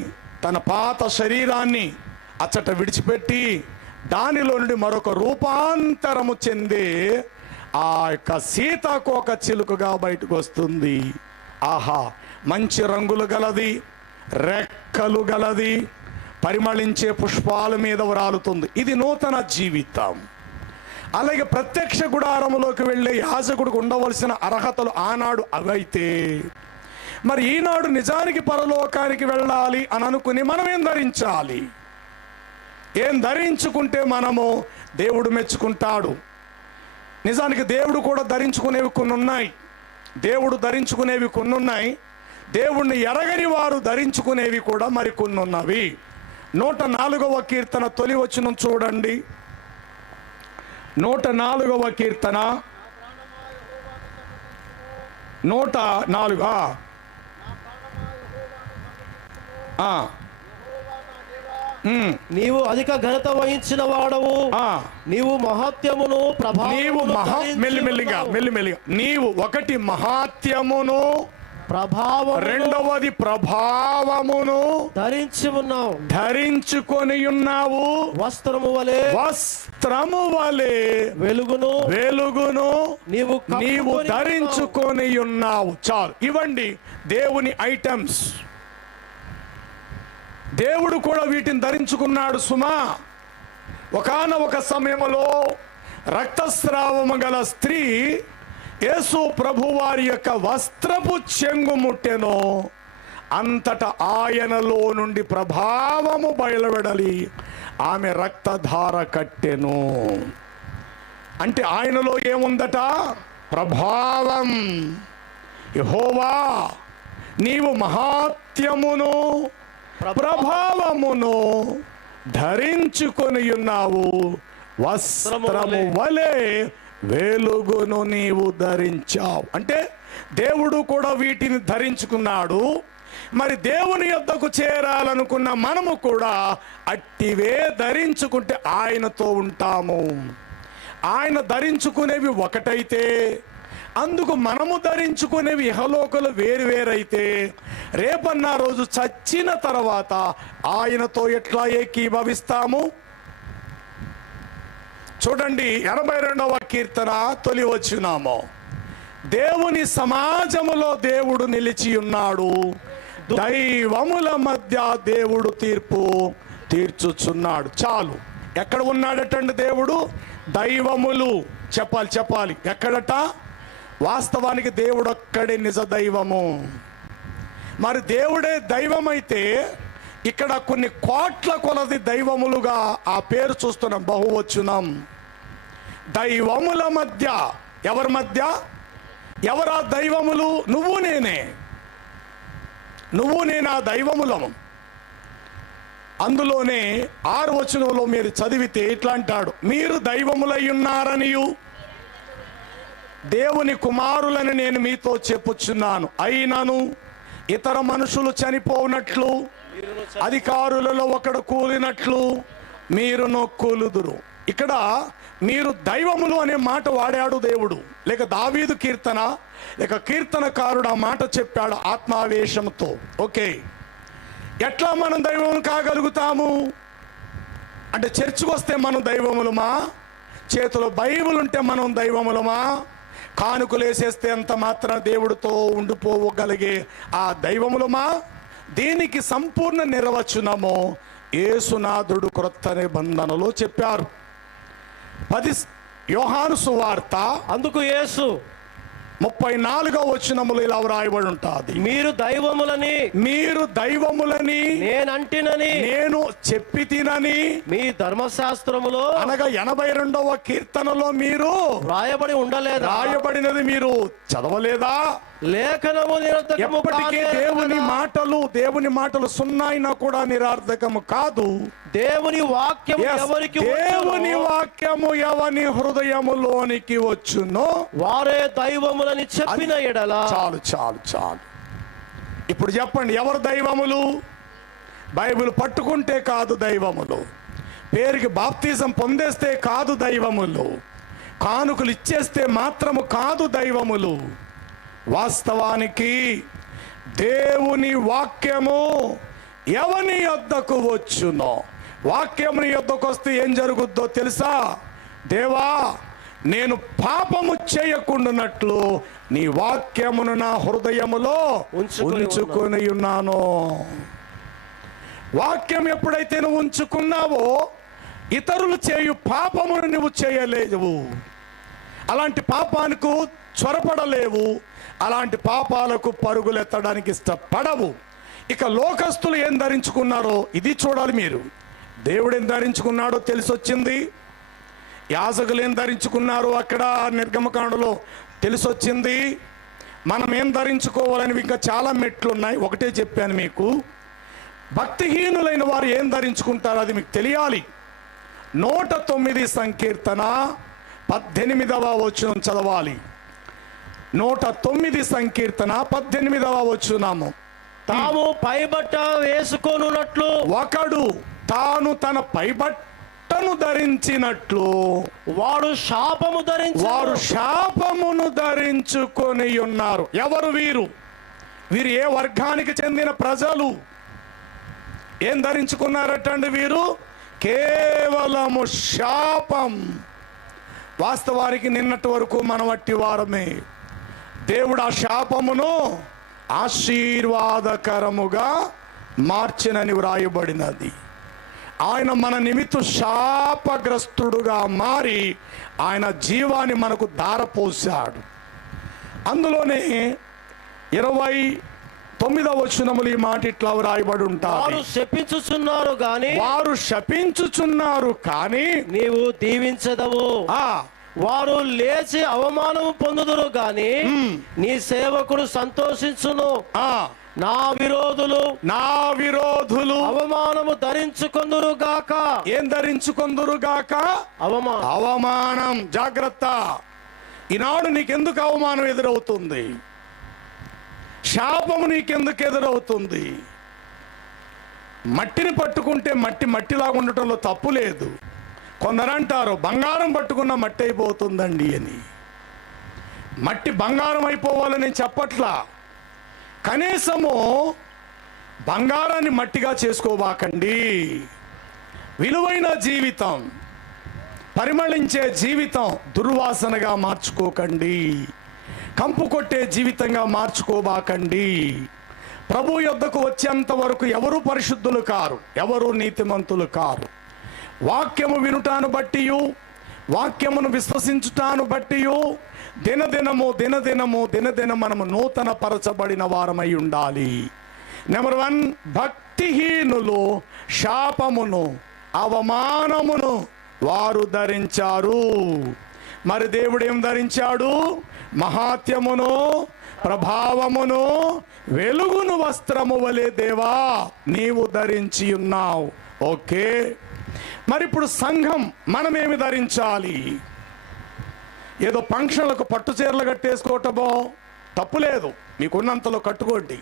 తన పాత శరీరాన్ని అచ్చట విడిచిపెట్టి దానిలో నుండి మరొక రూపాంతరము చెంది ఆ యొక్క సీతాకోక చిలుకగా బయటకు వస్తుంది. ఆహా, మంచి రంగులు గలది, రెక్కలు గలది, పరిమళించే పుష్పాల మీద వ్రాలుతుంది. ఇది నూతన జీవితం. అలాగే ప్రత్యక్ష గుడారములోకి వెళ్ళే యాజకుడికి ఉండవలసిన అర్హతలు ఆనాడు అవైతే, మరి ఈనాడు నిజానికి పరలోకానికి వెళ్ళాలి అని అనుకుని మనం ఏం ధరించాలి? ఏం ధరించుకుంటే మనము దేవుడు మెచ్చుకుంటాడు? నిజానికి దేవుడు కూడా ధరించుకునేవి కొన్ని ఉన్నాయి, దేవుడు ధరించుకునేవి కొన్ని ఉన్నాయి, దేవుణ్ణి ఎరగని వారు ధరించుకునేవి కూడా మరికొన్ని ఉన్నవి. 104వ కీర్తన తొలి వచనం చూడండి. 104వ కీర్తన 104. నీవు అధిక ఘనత వహించిన వాడవు, నీవు మహాత్యమును మెల్లిమెల్లిగా నీవు ఒకటి మహాత్యమును, రెండవది ప్రభావమును ధరించుకొని ఉన్నావు. వస్త్రము వలె వెలుగును నీవు ధరించుకొని ఉన్నావు. చాలు, ఇవ్వండి దేవుని ఐటమ్స్. దేవుడు కూడా వీటిని ధరించుకున్నాడు సుమా. ఒకానొక సమయంలో రక్తస్రావము గల స్త్రీ యేసు ప్రభువారి యొక్క వస్త్రపు చెంగు ముట్టెను, అంతటా ఆయనలో నుండి ప్రభావము బయలువెడలి ఆమె రక్తధార కట్టెను. అంటే ఆయనలో ఏముందట? ప్రభావం. యెహోవా నీవు మహాత్యమును ప్రభావమును ధరించుకొని ఉన్నావు, వస్త్రము వలె వెలుగును నీవు ధరించావు. అంటే దేవుడు కూడా వీటిని ధరించుకున్నాడు. మరి దేవుని యొద్దకు చేరాలనుకున్న మనము కూడా అట్టివే ధరించుకుంటే ఆయనతో ఉంటాము. ఆయన ధరించుకునేవి ఒకటైతే, అందుకు మనము ధరించుకునేవి ఇహలోకలు వేరువేరైతే, రేపన్న రోజు చచ్చిన తర్వాత ఆయనతో ఎట్లా ఏకీభవిస్తాము? చూడండి 82వ కీర్తన తొలి వచనము. దేవుని సమాజములో దేవుడు నిలిచి ఉన్నాడు, దైవముల మధ్య దేవుడు తీర్పు తీర్చుచున్నాడు. చాలు. ఎక్కడ ఉన్నాడటండి దేవుడు? దైవములు. చెప్పాలి ఎక్కడట? వాస్తవానికి దేవుడు ఒక్కడే నిజ దైవము. మరి దేవుడే దైవమైతే ఇక్కడ కొన్ని కోట్ల కొలది దైవములుగా ఆ పేరు చూస్తున్నాం, బహువచనం. దైవముల మధ్య. ఎవరి మధ్య? ఎవరా దైవములు? నువ్వు నేనే ఆ దైవములము. అందులోనే 6వ వచనంలో మీరు చదివితే ఇట్లా అంటాడు, మీరు దైవములై ఉన్నారనియు దేవుని కుమారులని నేను మీతో చెప్పుచున్నాను. అయినను ఇతర మనుషులు చనిపోనట్లు, అధికారులలో ఒకడు కూలినట్లు మీరును కూలుదురు. ఇక్కడ మీరు దైవములు అనే మాట వాడాడు దేవుడు, లేక దావీదు కీర్తన, లేక కీర్తనకారుడు ఆ మాట చెప్పాడు ఆత్మావేశంతో. ఓకే, ఎట్లా మనం దైవం కాగలుగుతాము అంటే, చర్చికి వస్తే మనం దైవములమా? చేతిలో బైబిల్ ఉంటే మనం దైవములమా? కానుకలు వేసేస్తే అంత మాత్రం దేవుడితో ఉండిపోగలిగే ఆ దైవములమా? దీనికి సంపూర్ణ నిర్వచనము యేసునాథుడు క్రొత్త నిబంధనలో చెప్పారు. 10 యోహాను సువార్త అందుకు యేసు 34వ వచనములు ఇలా వ్రాయబడి ఉంటుంది, మీరు దైవములని నేను చెప్పి తినని మీ ధర్మశాస్త్రములో, అనగా 82వ కీర్తనలో మీరు రాయబడి ఉండలేదా? రాయబడినది మీరు చదవలేదా? లేఖనము నిరర్థకము ఎప్పటికీ దేవుని మాటలు సున్నాయినా కూడా నిరర్థకము కాదు. దేవుని వాక్యము ఎవని హృదయములోనికి వచ్చునో వారే దైవములని చెప్పిన ఎడల. చాలు. ఇప్పుడు చెప్పండి, ఎవరు దైవములు? బైబిల్ పట్టుకుంటే కాదు దైవములు, పేరుకి బాప్తిజం పొందేస్తే కాదు దైవములు, కానుకలు ఇచ్చేస్తే మాత్రము కాదు దైవములు. వాస్తవానికి దేవుని వాక్యము ఎవని యొద్దకు వచ్చునో, వాక్యముని యొద్దకు వస్తే ఏం జరుగుద్దో తెలుసా? దేవా, నేను పాపము చేయకుండానట్లు నీ వాక్యమును నా హృదయములో ఉంచుకొని ఉన్నాను. వాక్యం ఎప్పుడైతే నువ్వు ఉంచుకున్నావో ఇతరులు చేయు పాపమును నువ్వు చేయలేవు, అలాంటి పాపానికి త్వరపడలేవు, అలాంటి పాపాలకు పరుగులెత్తడానికి ఇష్టపడవు. ఇక లోకస్తులు ఏం ధరించుకున్నారో ఇది చూడాలి మీరు. దేవుడు ఏం ధరించుకున్నాడో తెలిసొచ్చింది, యాజకులు ఏం ధరించుకున్నారో అక్కడ నిర్గమకాండలో తెలిసొచ్చింది. మనం ఏం ధరించుకోవాలని ఇంకా చాలా మెట్లు ఉన్నాయి, ఒకటే చెప్పాను మీకు. భక్తిహీనులైన వారు ఏం ధరించుకుంటారో అది మీకు తెలియాలి. 109 సంకీర్తన 18వ వచనం చదవాలి. 109 సంకీర్తన 18వ వచనము. తాము పైబట్ట వేసుకొనున్నట్లు, ఒకడు తాను తన పైబట్టను ధరించినట్లు వారు శాపమును ధరించుకొని ఉన్నారు. ఎవరు వీరు? వీరు ఏ వర్గానికి చెందిన ప్రజలు? ఏం ధరించుకున్నారటండి వీరు? కేవలము శాపం. వాస్తవానికి నిన్నటి వరకు మనం వట్టి వారమే. దేవుడు ఆ శాపమును ఆశీర్వాదకరముగా మార్చినని వ్రాయబడినది. ఆయన మన నిమిత్తం శాపగ్రస్తుడుగా మారి ఆయన జీవాన్ని మనకు ధారపోశాడు. అందులోనే 29వ వచనములు ఈ మాట ఇట్లా వ్రాయబడి ఉంటారు, వారు శపించుచున్నారు కానీ నీవు దీవించదవు. వారు లేచి అవమానము పొందుదురు గాని నీ సేవకుడు సంతోషించును. నా విరోధులు అవమానము ధరించుకొందురు గాక. ఏం ధరించుకొందురు గాక? అవమానం. జాగ్రత్త. ఈనాడు నీకెందుకు అవమానం ఎదురవుతుంది? శాపము నీకెందుకు ఎదురవుతుంది? మట్టిని పట్టుకుంటే మట్టిలాగా ఉండటంలో తప్పు లేదు. కొందరంటారు బంగారం పట్టుకున్న మట్టి అయిపోతుందండి అని. మట్టి బంగారం అయిపోవాలని చెప్పట్లా. కనీసము బంగారాన్ని మట్టిగా చేసుకోవాకండి. విలువైన జీవితం, పరిమళించే జీవితం దుర్వాసనగా మార్చుకోకండి. కంపు కొట్టే జీవితంగా మార్చుకోబాకండి. ప్రభు యొద్దకు వచ్చేంత వరకు ఎవరు పరిశుద్ధులు కారు, ఎవరు నీతిమంతులు కారు. వాక్యము వినుటాను బట్టి, వాక్యమును విశ్వసించుటాను బట్టి దినదినము మనము నూతన పరచబడిన వారమై ఉండాలి. నెంబర్ 1, భక్తిహీనులు శాపమును అవమానమును వారు ధరించారు. మరి దేవుడు ఏం ధరించాడు? మహాత్యమును ప్రభావమును వెలుగును వస్త్రము వలె దేవా నీవు ధరించి ఉన్నావు. ఓకే, మరి ఇప్పుడు సంఘం మనమేమి ధరించాలి? ఏదో ఫంక్షన్లకు పట్టు చీరలు కట్టేసుకోవటమో తప్పులేదు, మీకున్నంతలో కట్టుకోండి.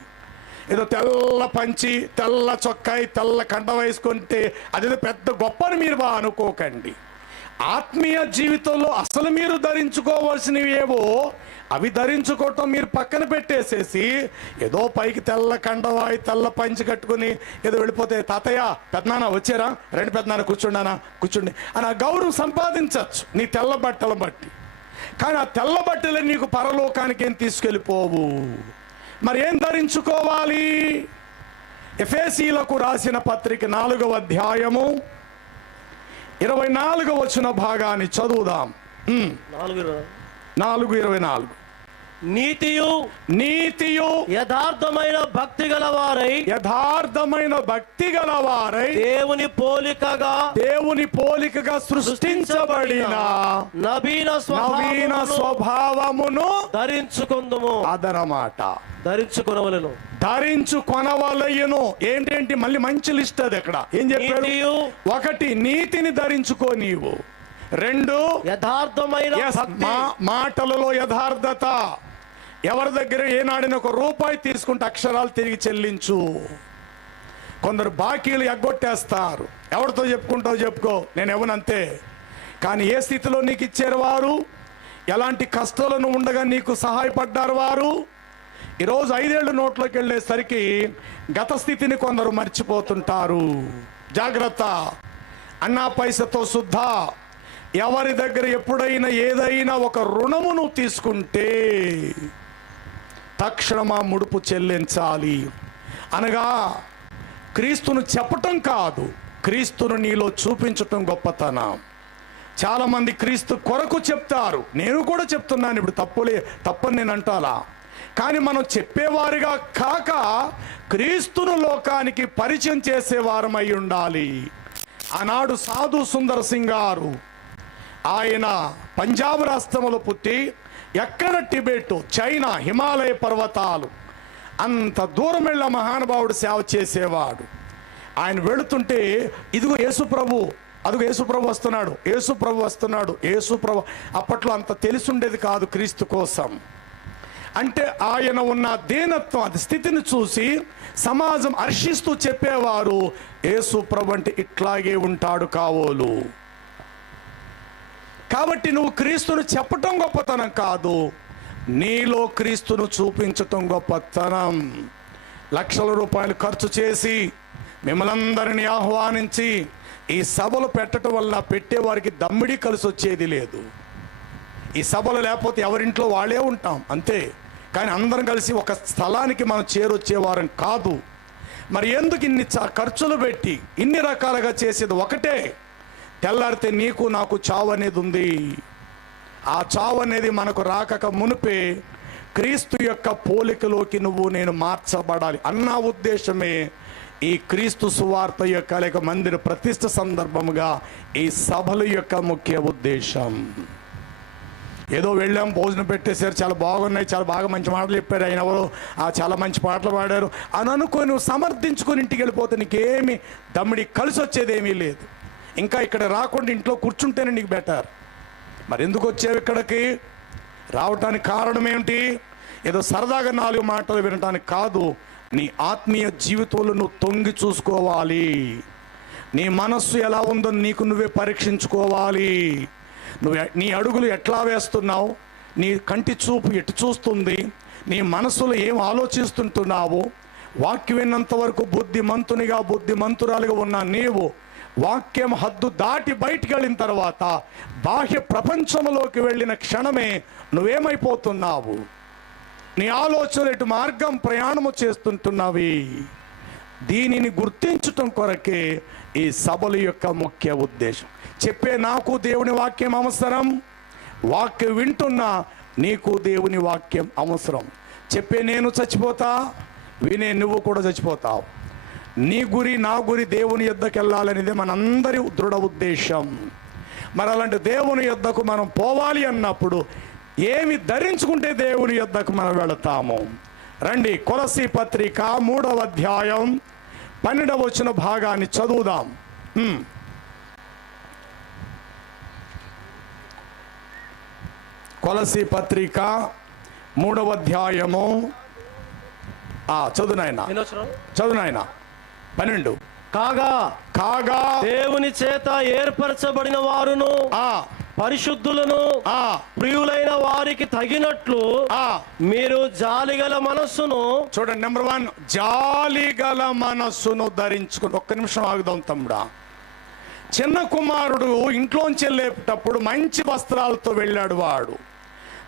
ఏదో తెల్ల పంచి, తెల్ల చొక్కాయి, తెల్ల కండ వేసుకుంటే అదేదో పెద్ద గొప్పని మీరు అనుకోకండి. ఆత్మీయ జీవితంలో అసలు మీరు ధరించుకోవాల్సినవి ఏవో అవి ధరించుకోవటం మీరు పక్కన పెట్టేసేసి ఏదో పైకి తెల్ల కండవాయి, తెల్ల పంచి కట్టుకుని ఏదో వెళ్ళిపోతే, తాతయ్య పెద్దనాన్న వచ్చారా, రెండు పెద్దనాన్న కూర్చోండి అని ఆ గౌరవం సంపాదించవచ్చు నీ తెల్ల బట్టలు బట్టి. కానీ ఆ తెల్ల బట్టలు నీకు పరలోకానికి ఏం తీసుకెళ్ళిపోవు. మరి ఏం ధరించుకోవాలి? ఎఫెసీయులకు రాసిన పత్రిక 4వ అధ్యాయము 24వ వచన భాగాన్ని చదువుదాం. 4:24. నీతియు యథార్థమైన భక్తి గల వారై దేవుని పోలికగా సృష్టించబడిన నవీన స్వభావమును ధరించుకుందుము. అదనమాట, ధరించుకొనవలెను. ఏంటేంటి మళ్ళీ మంచి లిస్ట్ అది. అక్కడ ఏం చెప్పాడు? 1 నీతిని ధరించుకో నీవు. 2 యథార్థమైన మాటలలో యథార్థత. ఎవరి దగ్గర ఏనాడిన ₹1 తీసుకుంటే అక్షరాలు తిరిగి చెల్లించు. కొందరు బాకీలు ఎగ్గొట్టేస్తారు. ఎవరితో చెప్పుకుంటావు చెప్పుకో, నేను ఎవనంతే. కానీ ఏ స్థితిలో నీకు ఇచ్చారు వారు? ఎలాంటి కష్టాలను ఉండగా నీకు సహాయపడ్డారు వారు? ఈరోజు 5 ఏళ్ళు నోట్లోకి వెళ్ళేసరికి గత స్థితిని కొందరు మర్చిపోతుంటారు. జాగ్రత్త. అన్నా పైసతో శుద్ధ. ఎవరి దగ్గర ఎప్పుడైనా ఏదైనా ఒక రుణమును తీసుకుంటే తక్షణమా ముడుపు చెల్లించాలి. అనగా క్రీస్తును చెప్పటం కాదు, క్రీస్తును నీలో చూపించటం గొప్పతనం. చాలామంది క్రీస్తు కొరకు చెప్తారు, నేను కూడా చెప్తున్నాను, ఇప్పుడు తప్పని నేను అంటాలా. కానీ మనం చెప్పేవారిగా కాక క్రీస్తును లోకానికి పరిచయం చేసేవారమై ఉండాలి. ఆనాడు సాధు సుందర్ సింగ్ గారు, ఆయన పంజాబ్ రాష్ట్రంలో పుట్టి ఎక్కడ టిబెట్, చైనా, హిమాలయ పర్వతాలు అంత దూరం వెళ్ళ మహానుభావుడు సేవ చేసేవాడు. ఆయన వెళుతుంటే ఇదిగో యేసుప్రభు, అదిగో యేసుప్రభు వస్తున్నాడు, యేసుప్రభు. అప్పట్లో అంత తెలిసుండేది కాదు క్రీస్తు కోసం. అంటే ఆయన ఉన్న దీనత్వం, అది స్థితిని చూసి సమాజం హర్షిస్తూ చెప్పేవారు, యేసుప్రభు అంటే ఇట్లాగే ఉంటాడు కావోలు. కాబట్టి నువ్వు క్రీస్తును చెప్పటం గొప్పతనం కాదు, నీలో క్రీస్తును చూపించటం గొప్పతనం. లక్షల రూపాయలు ఖర్చు చేసి మిమ్మల్ని అందరినీ ఆహ్వానించి ఈ సభలు పెట్టడం వల్ల పెట్టేవారికి దమ్మిడి కలిసి వచ్చేది లేదు. ఈ సభలు లేకపోతే ఎవరింట్లో వాళ్ళే ఉంటాం అంతే. కానీ అందరం కలిసి ఒక స్థలానికి మనం చేరొచ్చేవారం కాదు. మరి ఎందుకు ఇన్ని ఖర్చులు పెట్టి ఇన్ని రకాలుగా చేసేది ఒకటే, తెల్లారితే నీకు నాకు చావు అనేది ఉంది. ఆ చావు అనేది మనకు రాకక మునిపే క్రీస్తు యొక్క పోలికలోకి నువ్వు నేను మార్చబడాలి అన్న ఉద్దేశమే ఈ క్రీస్తు సువార్త యొక్క లేక మందిర ప్రతిష్ఠ సందర్భముగా ఈ సభల యొక్క ముఖ్య ఉద్దేశం. ఏదో వెళ్ళాం, భోజనం పెట్టేశారు, చాలా బాగున్నాయి, చాలా బాగా మంచి మాటలు చెప్పారు, ఆయన ఎవరు చాలా మంచి పాటలు పాడారు అని అనుకొని నువ్వు సమర్థించుకొని ఇంటికి వెళ్ళిపోతే నీకేమి దమ్మిడి కలిసి వచ్చేదేమీ లేదు. ఇంకా ఇక్కడ రాకుండా ఇంట్లో కూర్చుంటేనే నీకు బెటర్. మరి ఎందుకు వచ్చావు ఇక్కడికి? రావటానికి కారణం ఏమిటి? ఏదో సరదాగా 4 మాటలు వినటానికి కాదు. నీ ఆత్మీయ జీవితంలో నువ్వు తొంగి చూసుకోవాలి. నీ మనస్సు ఎలా ఉందో నీకు నువ్వే పరీక్షించుకోవాలి. నీ అడుగులు ఎట్లా వేస్తున్నావు, నీ కంటి చూపు ఎటు చూస్తుంది, నీ మనసులో ఏం ఆలోచిస్తుంటున్నావు. వాక్యం విన్నంత వరకు బుద్ధిమంతునిగా బుద్ధిమంతురాలుగా ఉన్న నీవు వాక్యం హద్దు దాటి బయటికి వెళ్ళిన తర్వాత బాహ్య ప్రపంచంలోకి వెళ్ళిన క్షణమే నువ్వేమైపోతున్నావు? నీ ఆలోచన ఎటు మార్గం ప్రయాణము చేస్తుంటున్నవి. దీనిని గుర్తించటం కొరకే ఈ సభల యొక్క ముఖ్య ఉద్దేశం. చెప్పే నాకు దేవుని వాక్యం అవసరం, వాక్యం వింటున్నా నీకు దేవుని వాక్యం అవసరం. చెప్పే నేను చచ్చిపోతా, వినే నువ్వు కూడా చచ్చిపోతావు. నీ గురి నా గురి దేవుని యొద్దకు వెళ్ళాలనేది మనందరి దృఢ ఉద్దేశం. మరి అలాంటి దేవుని యొద్దకు మనం పోవాలి అన్నప్పుడు ఏమి ధరించుకుంటే దేవుని యొద్దకు మనం వెళతాము? రండి, కొలస్సీ పత్రిక 3వ అధ్యాయం 12వ వచన భాగాన్ని చదువుదాం. కొలస్సీ పత్రిక 3వ అధ్యాయము చదువు నాయన 12. కాగా దేవుని చేత ఏర్పరచబడిన వారును పరిశుద్ధులను ప్రియులైన వారికి తగినట్లు మీరు జాలిగల మనస్సును, చూడండి, నెంబర్ 1, జాలిగల మనస్సును ధరించుకుని. ఒక్క నిమిషం ఆగుదాం తమ్ముడా. చిన్న కుమారుడు ఇంట్లోంచి వెళ్ళేటప్పుడు మంచి వస్త్రాలతో వెళ్ళాడు వాడు,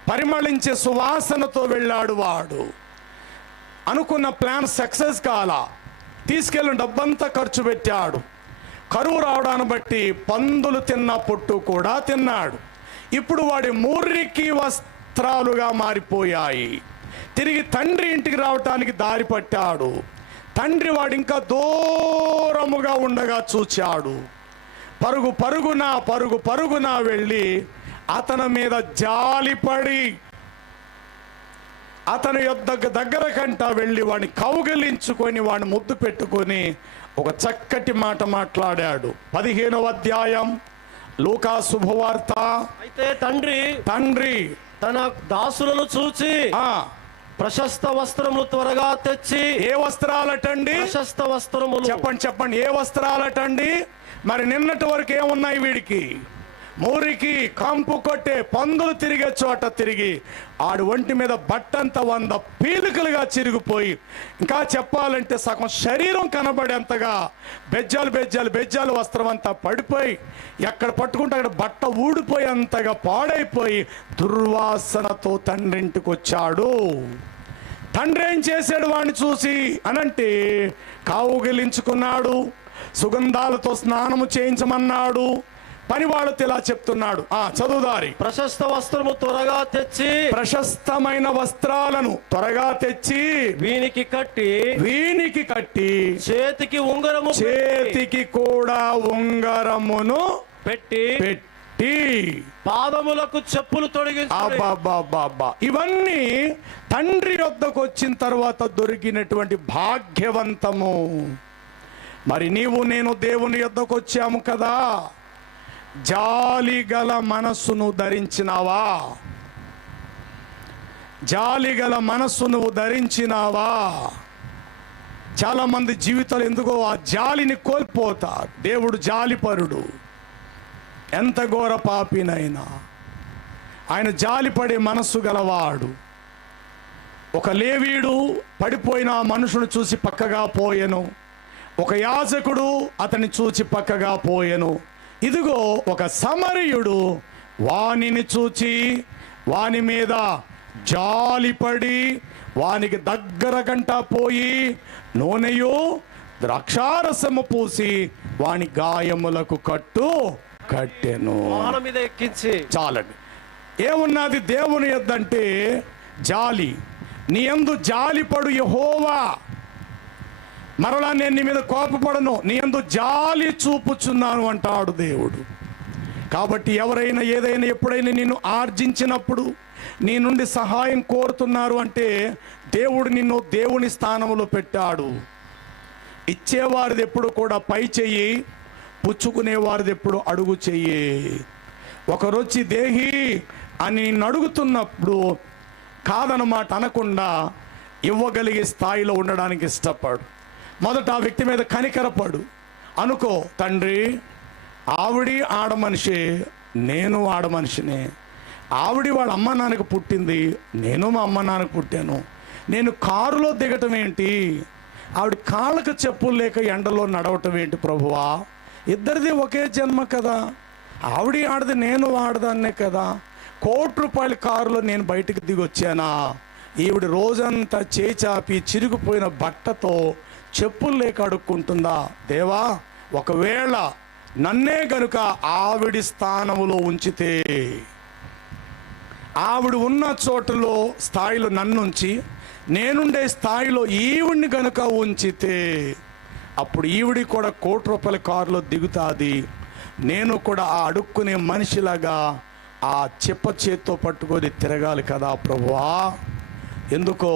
పరిమళించే సువాసనతో వెళ్ళాడు వాడు. అనుకున్న ప్లాన్ సక్సెస్ కాలా, తీసుకెళ్ళిన డబ్బంతా ఖర్చు పెట్టాడు. కరువు రావడాన్ని బట్టి పందులు తిన్న పొట్టు కూడా తిన్నాడు. ఇప్పుడు వాడి మురికి వస్త్రాలుగా మారిపోయాయి. తిరిగి తండ్రి ఇంటికి రావటానికి దారి పట్టాడు. తండ్రి వాడు ఇంకా దూరముగా ఉండగా చూచాడు. పరుగు పరుగున వెళ్ళి అతని మీద జాలిపడి అతని దగ్గర కంట వెళ్ళి వాడిని కౌగిలించుకొని వాడిని ముద్దు పెట్టుకొని ఒక చక్కటి మాట మాట్లాడాడు. 15వ అధ్యాయం లూకా శుభవార్త. అయితే తండ్రి తన దాసులను చూచి ప్రశస్త వస్త్రములు త్వరగా తెచ్చి. ఏ వస్త్రాలటండి? ప్రశస్త వస్త్రములు. చెప్పండి ఏ వస్త్రాలటండి? మరి నిన్నటి వరకు ఏమున్నాయి వీడికి? మూరికి కంపు కొట్టే పందులు తిరిగే చోట తిరిగి ఆడు ఒంటి మీద బట్టంతా 100 పీలికలుగా చిరిగిపోయి, ఇంకా చెప్పాలంటే సగం శరీరం కనబడేంతగా బెజ్జాలు వస్త్రం అంతా పడిపోయి, ఎక్కడ పట్టుకుంటే అక్కడ బట్ట ఊడిపోయేంతగా పాడైపోయి దుర్వాసనతో తండ్రింటికి వచ్చాడు. తండ్రి ఏం చేశాడు వాడిని చూసి అనంటే కౌగిలించుకున్నాడు, సుగంధాలతో స్నానము చేయించమన్నాడు. పనివాళ్ళతో ఇలా చెప్తున్నాడు. చదువుదారి. ప్రశస్త వస్త్రము త్వరగా తెచ్చి, ప్రశస్తమైన వస్త్రాలను త్వరగా తెచ్చి వీనికి కట్టి చేతికి కూడా ఉంగరమును పెట్టి పాదములకు చెప్పులు తొడిగించి. ఇవన్నీ తండ్రి వద్దకు వచ్చిన తర్వాత దొరికినటువంటి భాగ్యవంతము. మరి నీవు నేను దేవుని వద్దకు వచ్చాము కదా, జాలిగల మనస్సును ధరించినావా? జాలిగల మనస్సు నువ్వు ధరించినావా? చాలా మంది జీవితాలు ఎందుకో ఆ జాలిని కోల్పోతారు. దేవుడు జాలిపరుడు. ఎంత ఘోర పాపినైనా ఆయన జాలిపడే మనస్సు గలవాడు. ఒక లేవీయుడు పడిపోయిన ఆ మనుషుని చూసి పక్కగా పోయెను. ఒక యాజకుడు అతన్ని చూచి పక్కగా పోయెను. ఇదిగో ఒక సమరయుడు వానిని చూచి వాని మీద జాలిపడి వానికి దగ్గర గంట పోయి నూనెయు ద్రాక్షారసము పూసి వాని గాయములకు కట్టెను. మీద ఎక్కించి. చాలండి. ఏమున్నది దేవుని యొద్దంటే జాలి. నీ యందు జాలిపడు యెహోవా, మరలా నేను నీ మీద కోపపడను, నీ యందు జాలి చూపుచున్నాను అంటాడు దేవుడు. కాబట్టి ఎవరైనా ఏదైనా ఎప్పుడైనా నిన్ను ఆర్జించినప్పుడు నీ నుండి సహాయం కోరుతున్నారు అంటే దేవుడు నిన్ను దేవుని స్థానంలో పెట్టాడు. ఇచ్చేవారిది ఎప్పుడు కూడా పై చెయ్యి, పుచ్చుకునేవారిది ఎప్పుడు అడుగు చెయ్యి. ఒకరొచ్చి దేహి అని నిన్ను అడుగుతున్నప్పుడు కాదన్నమాట అనకుండా ఇవ్వగలిగే స్థాయిలో ఉండడానికి ఇష్టపడు. మొదట ఆ వ్యక్తి మీద కనికరపడు. అనుకో, తండ్రి ఆవిడి ఆడమనిషి, నేను ఆడమనిషినే. ఆవిడి వాళ్ళ అమ్మ నాన్నకు పుట్టింది, నేను మా అమ్మ నాన్నకు పుట్టాను. నేను కారులో దిగటం ఏంటి, ఆవిడ కాళ్ళకు చెప్పులు లేక ఎండలో నడవటం ఏంటి ప్రభువా? ఇద్దరిది ఒకే జన్మ కదా. ఆవిడ ఆడది, నేను ఆడదాన్నే కదా. ₹1,00,00,000 కారులో నేను బయటకు దిగి వచ్చానా? ఈవిడ రోజంతా చేచాపి చిరిగిపోయిన బట్టతో చెప్పులు లేక అడుక్కుంటుందా? దేవా, ఒకవేళ నన్నే గనుక ఆవిడి స్థానములో ఉంచితే, ఆవిడ ఉన్న చోటులో స్థాయిలో నన్నుంచి నేనుండే స్థాయిలో ఈవిడిని గనుక ఉంచితే, అప్పుడు ఈవిడి కూడా ₹1,00,00,000 కారులో దిగుతుంది. నేను కూడా ఆ అడుక్కునే మనిషిలాగా ఆ చెప్ప చేత్తో పట్టుకొని తిరగాలి కదా ప్రభువా. ఎందుకో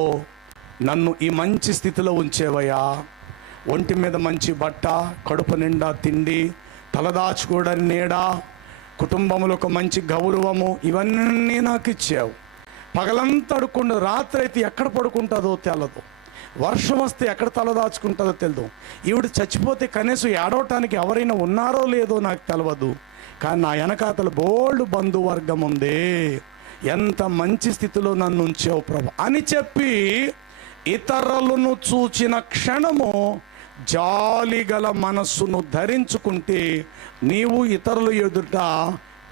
నన్ను ఈ మంచి స్థితిలో ఉంచేవయ్యా. ఒంటి మీద మంచి బట్ట, కడుపు నిండా తిండి, తలదాచుకోవడానికి నీడ, కుటుంబంలో ఒక మంచి గౌరవము, ఇవన్నీ నాకు ఇచ్చావు. పగలంతా అడుక్కుండా రాత్రి అయితే ఎక్కడ పడుకుంటుందో తెలదు, వర్షం వస్తే ఎక్కడ తలదాచుకుంటుందో తెలియదు. ఈవిడ చచ్చిపోతే కనీసం ఏడవటానికి ఎవరైనా ఉన్నారో లేదో నాకు తెలియదు. కానీ నా వెనకాతల బోల్డ్ బంధువర్గం ఉంది. ఎంత మంచి స్థితిలో నన్ను ఉంచావు ప్రభు అని చెప్పి ఇతరులను చూచిన క్షణము జాలిగల మనస్సును ధరించుకుంటే నీవు ఇతరుల ఎదుట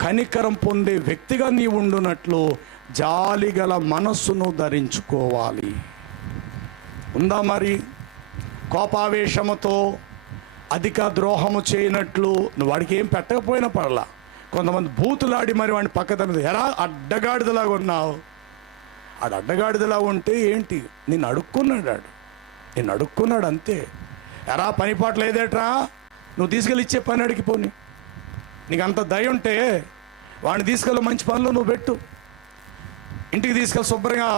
కనికరం పొందే వ్యక్తిగా నీవు ఉండునట్లు జాలిగల మనస్సును ధరించుకోవాలి. ఉందా మరి? కోపావేశముతో అధిక ద్రోహము చేయనట్లు నువ్వు వాడికి ఏం పెట్టకపోయినా పర్లా. కొంతమంది బూతులాడి మరి వాడిని పక్కన ఎరా అడ్డగాడిదలాగా ఉన్నావు. ఆడు అడ్డగాడిదలా ఉంటే ఏంటి? నిన్ను అడుక్కున్నాడు అంతే. ఎరా పనిపాట్లు లేదేట్రా, నువ్వు తీసుకెళ్ళి ఇచ్చే పని అడిగి పోని. నీకు అంత దయ ఉంటే వాడిని తీసుకెళ్ళి మంచి పనులు నువ్వు పెట్టు. ఇంటికి తీసుకెళ్ళి శుభ్రంగా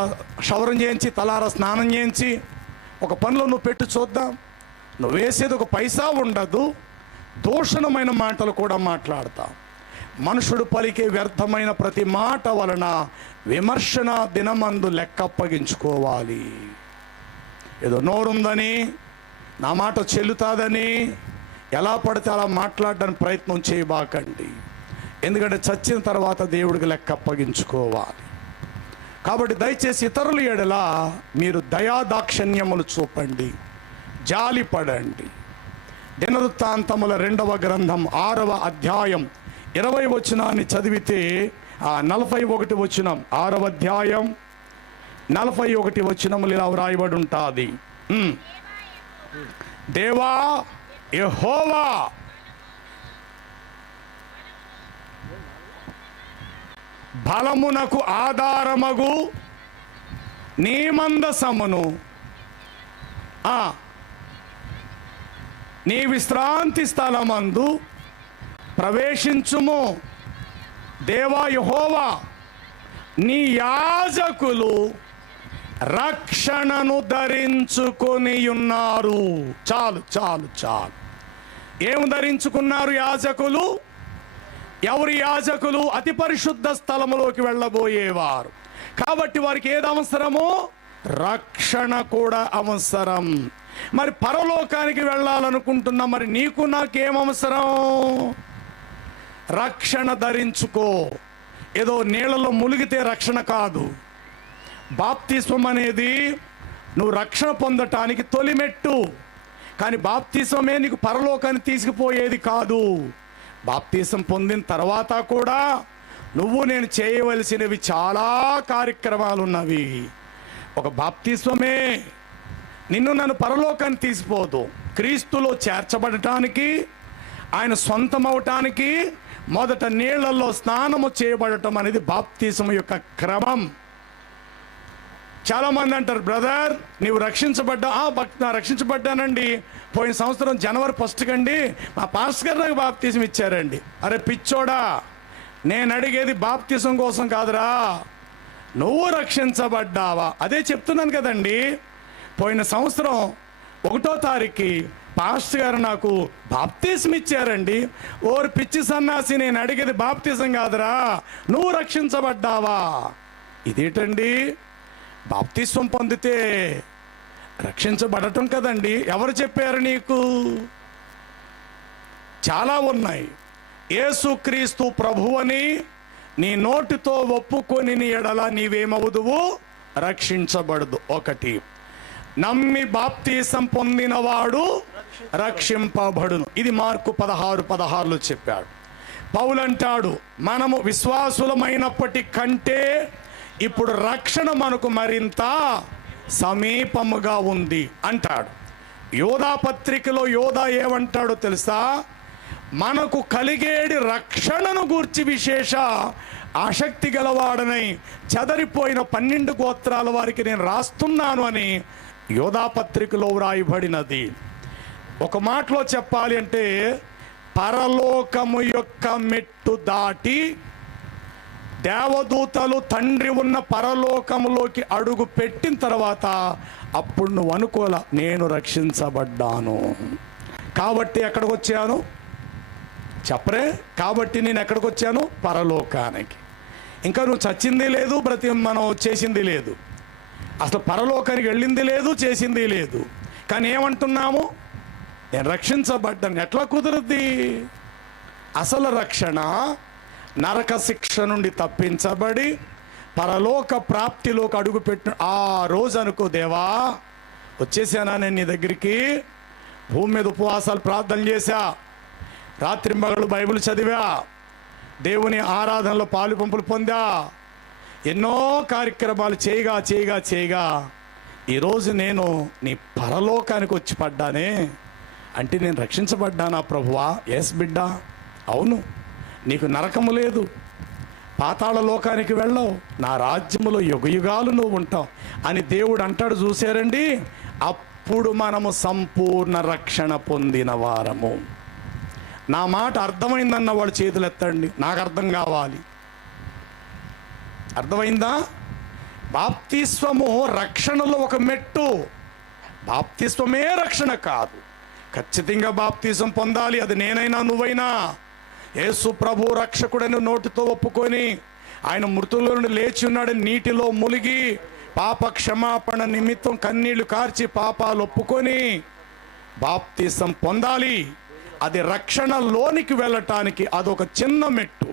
షవరం చేయించి తలారా స్నానం చేయించి ఒక పనిలో నువ్వు పెట్టు చూద్దాం. నువ్వు వేసేది ఒక పైసా ఉండదు. దూషణమైన మాటలు కూడా మాట్లాడతావు. మనుషుడు పలికే వ్యర్థమైన ప్రతి మాట వలన విమర్శన దినమందు లెక్కప్పగించుకోవాలి. ఏదో నోరుందని, నా మాట చెల్లుతాదని ఎలా పడితే అలా మాట్లాడడానికి ప్రయత్నం చేయబాకండి. ఎందుకంటే చచ్చిన తర్వాత దేవుడికి లెక్క అప్పగించుకోవాలి. కాబట్టి దయచేసి ఇతరుల ఎడల మీరు దయాదాక్షిణ్యములు చూపండి, జాలి పడండి. దినవృత్తాంతముల 2వ గ్రంథం 6వ అధ్యాయం 20వ వచనాన్ని చదివితే 41వ వచనం, 6వ అధ్యాయం 41వ వచనములు ఇలా వ్రాయబడి ఉంటుంది. దేవా యెహోవా బలమునకు ఆధారమగు నీ మందసమును నీ విశ్రాంతి స్థలమందు ప్రవేశించుము. దేవా యెహోవా, నీ యాజకులు రక్షణను ధరించుకొని ఉన్నారు. చాలు చాలు చాలు. ఏం ధరించుకున్నారు యాజకులు? ఎవరి యాజకులు? అతి పరిశుద్ధ స్థలములోకి వెళ్ళబోయేవారు. కాబట్టి వారికి ఏది అవసరమో రక్షణ కూడా అవసరం. మరి పరలోకానికి వెళ్ళాలనుకుంటున్నా, మరి నీకు నాకేం అవసరం? రక్షణ ధరించుకో. ఏదో నీళ్ళలో మునిగితే రక్షణ కాదు. బాప్తిస్మం అనేది నువ్వు రక్షణ పొందటానికి తొలిమెట్టు. కానీ బాప్తిస్మమే నీకు పరలోకాన్ని తీసుకుపోయేది కాదు. బాప్తిసం పొందిన తర్వాత కూడా నువ్వు నేను చేయవలసినవి చాలా కార్యక్రమాలు ఉన్నవి. ఒక బాప్తిస్మమే నిన్ను నన్ను పరలోకాన్ని తీసిపోదు. క్రీస్తులో చేర్చబడటానికి, ఆయన సొంతం అవటానికి మొదట నీళ్లలో స్నానము చేయబడటం అనేది బాప్తిసం యొక్క క్రమం. చాలామంది అంటారు, బ్రదర్ నీవు రక్షించబడ్డా? రక్షించబడ్డానండి, పోయిన సంవత్సరం జనవరి 1 కండి మా పాస్టర్ గారు నాకు బాప్తిసం ఇచ్చారండి. అరే పిచ్చోడా, నేను అడిగేది బాప్తిసం కోసం కాదురా, నువ్వు రక్షించబడ్డావా? అదే చెప్తున్నాను కదండి. పోయిన సంవత్సరం 1వ తారీఖుకి పాస్టర్ గారు నాకు బాప్తిసం ఇచ్చారండి. ఓరి పిచ్చి సన్నాసి, నేను అడిగేది బాప్తిసం కాదురా, నువ్వు రక్షించబడ్డావా? ఇదేంటండి? బాప్తిసం పొందితే రక్షించబడటం కదండి. ఎవరు చెప్పారు నీకు? చాలా ఉన్నాయి. యేసుక్రీస్తు ప్రభువని నీ నోటితో ఒప్పుకొని నీ ఎడల నీవేమవుదువు? రక్షించబడదు. 1. నమ్మి బాప్తిసం పొందినవాడు రక్షింపబడును. ఇది మార్కు 16:16 చెప్పాడు. పౌలు అంటాడు, మనము విశ్వాసులమైనప్పటి కంటే ఇప్పుడు రక్షణ మనకు మరింత సమీపముగా ఉంది అంటాడు. యోధా పత్రికలో యోధా ఏమంటాడో తెలుసా? మనకు కలిగేడి రక్షణను గూర్చి విశేష ఆసక్తి గలవాడనై చెదరిపోయిన 12 గోత్రాల వారికి నేను రాస్తున్నాను అని యోధా పత్రికలో వ్రాయబడినది. ఒక మాటలో చెప్పాలి అంటే, పరలోకము యొక్క మెట్టు దాటి దేవదూతలు తండ్రి ఉన్న పరలోకములోకి అడుగు పెట్టిన తర్వాత అప్పుడు నువ్వు అనుకోలా, నేను రక్షించబడ్డాను కాబట్టి ఎక్కడికి వచ్చాను చెప్పరే. కాబట్టి నేను ఎక్కడికి వచ్చాను? పరలోకానికి. ఇంకా నువ్వు చచ్చింది లేదు, మనం చేసింది లేదు, అసలు పరలోకానికి వెళ్ళింది లేదు, చేసింది లేదు. కానీ ఏమంటున్నాము? నేను రక్షించబడ్డాను. ఎట్లా కుదురుద్ది? అసలు రక్షణ నరక శిక్ష నుండి తప్పించబడి పరలోక ప్రాప్తిలోకి అడుగుపెట్టిన ఆ రోజు అనుకో, దేవా వచ్చేసానా నేను నీ దగ్గరికి. భూమి మీద ఉపవాసాలు ప్రార్థన చేశా, రాత్రింబగళ్ళు బైబిల్ చదివా, దేవుని ఆరాధనలో పాలు పంపులు పొందా, ఎన్నో కార్యక్రమాలు చేయగా ఈరోజు నేను నీ పరలోకానికి వచ్చి పడ్డానే అంటే నేను రక్షించబడ్డానా ప్రభువా? ఎస్ బిడ్డ, అవును. నీకు నరకము లేదు, పాతాళ లోకానికి వెళ్ళవు, నా రాజ్యములో యుగయుగాలు నువ్వు ఉంటావు అని దేవుడు అంటాడు. చూశారండి? అప్పుడు మనము సంపూర్ణ రక్షణ పొందిన వారము. నా మాట అర్థమైందన్న వాళ్ళు చేతులు ఎత్తండి, నాకు అర్థం కావాలి. అర్థమైందా? బాప్తిస్వము రక్షణలో ఒక మెట్టు. బాప్తిస్వమే రక్షణ కాదు. ఖచ్చితంగా బాప్తిజం పొందాలి. అది నేనైనా నువ్వైనా. యేసు ప్రభు రక్షకుడని నోటితో ఒప్పుకొని ఆయన మృతుల నుండి లేచి ఉన్నాడని నీటిలో ములిగి పాప క్షమాపణ నిమిత్తం కన్నీళ్లు కార్చి పాపాలు ఒప్పుకొని బాప్తిజం పొందాలి. అది రక్షణలోనికి వెళ్ళటానికి అదొక చిన్న మెట్టు.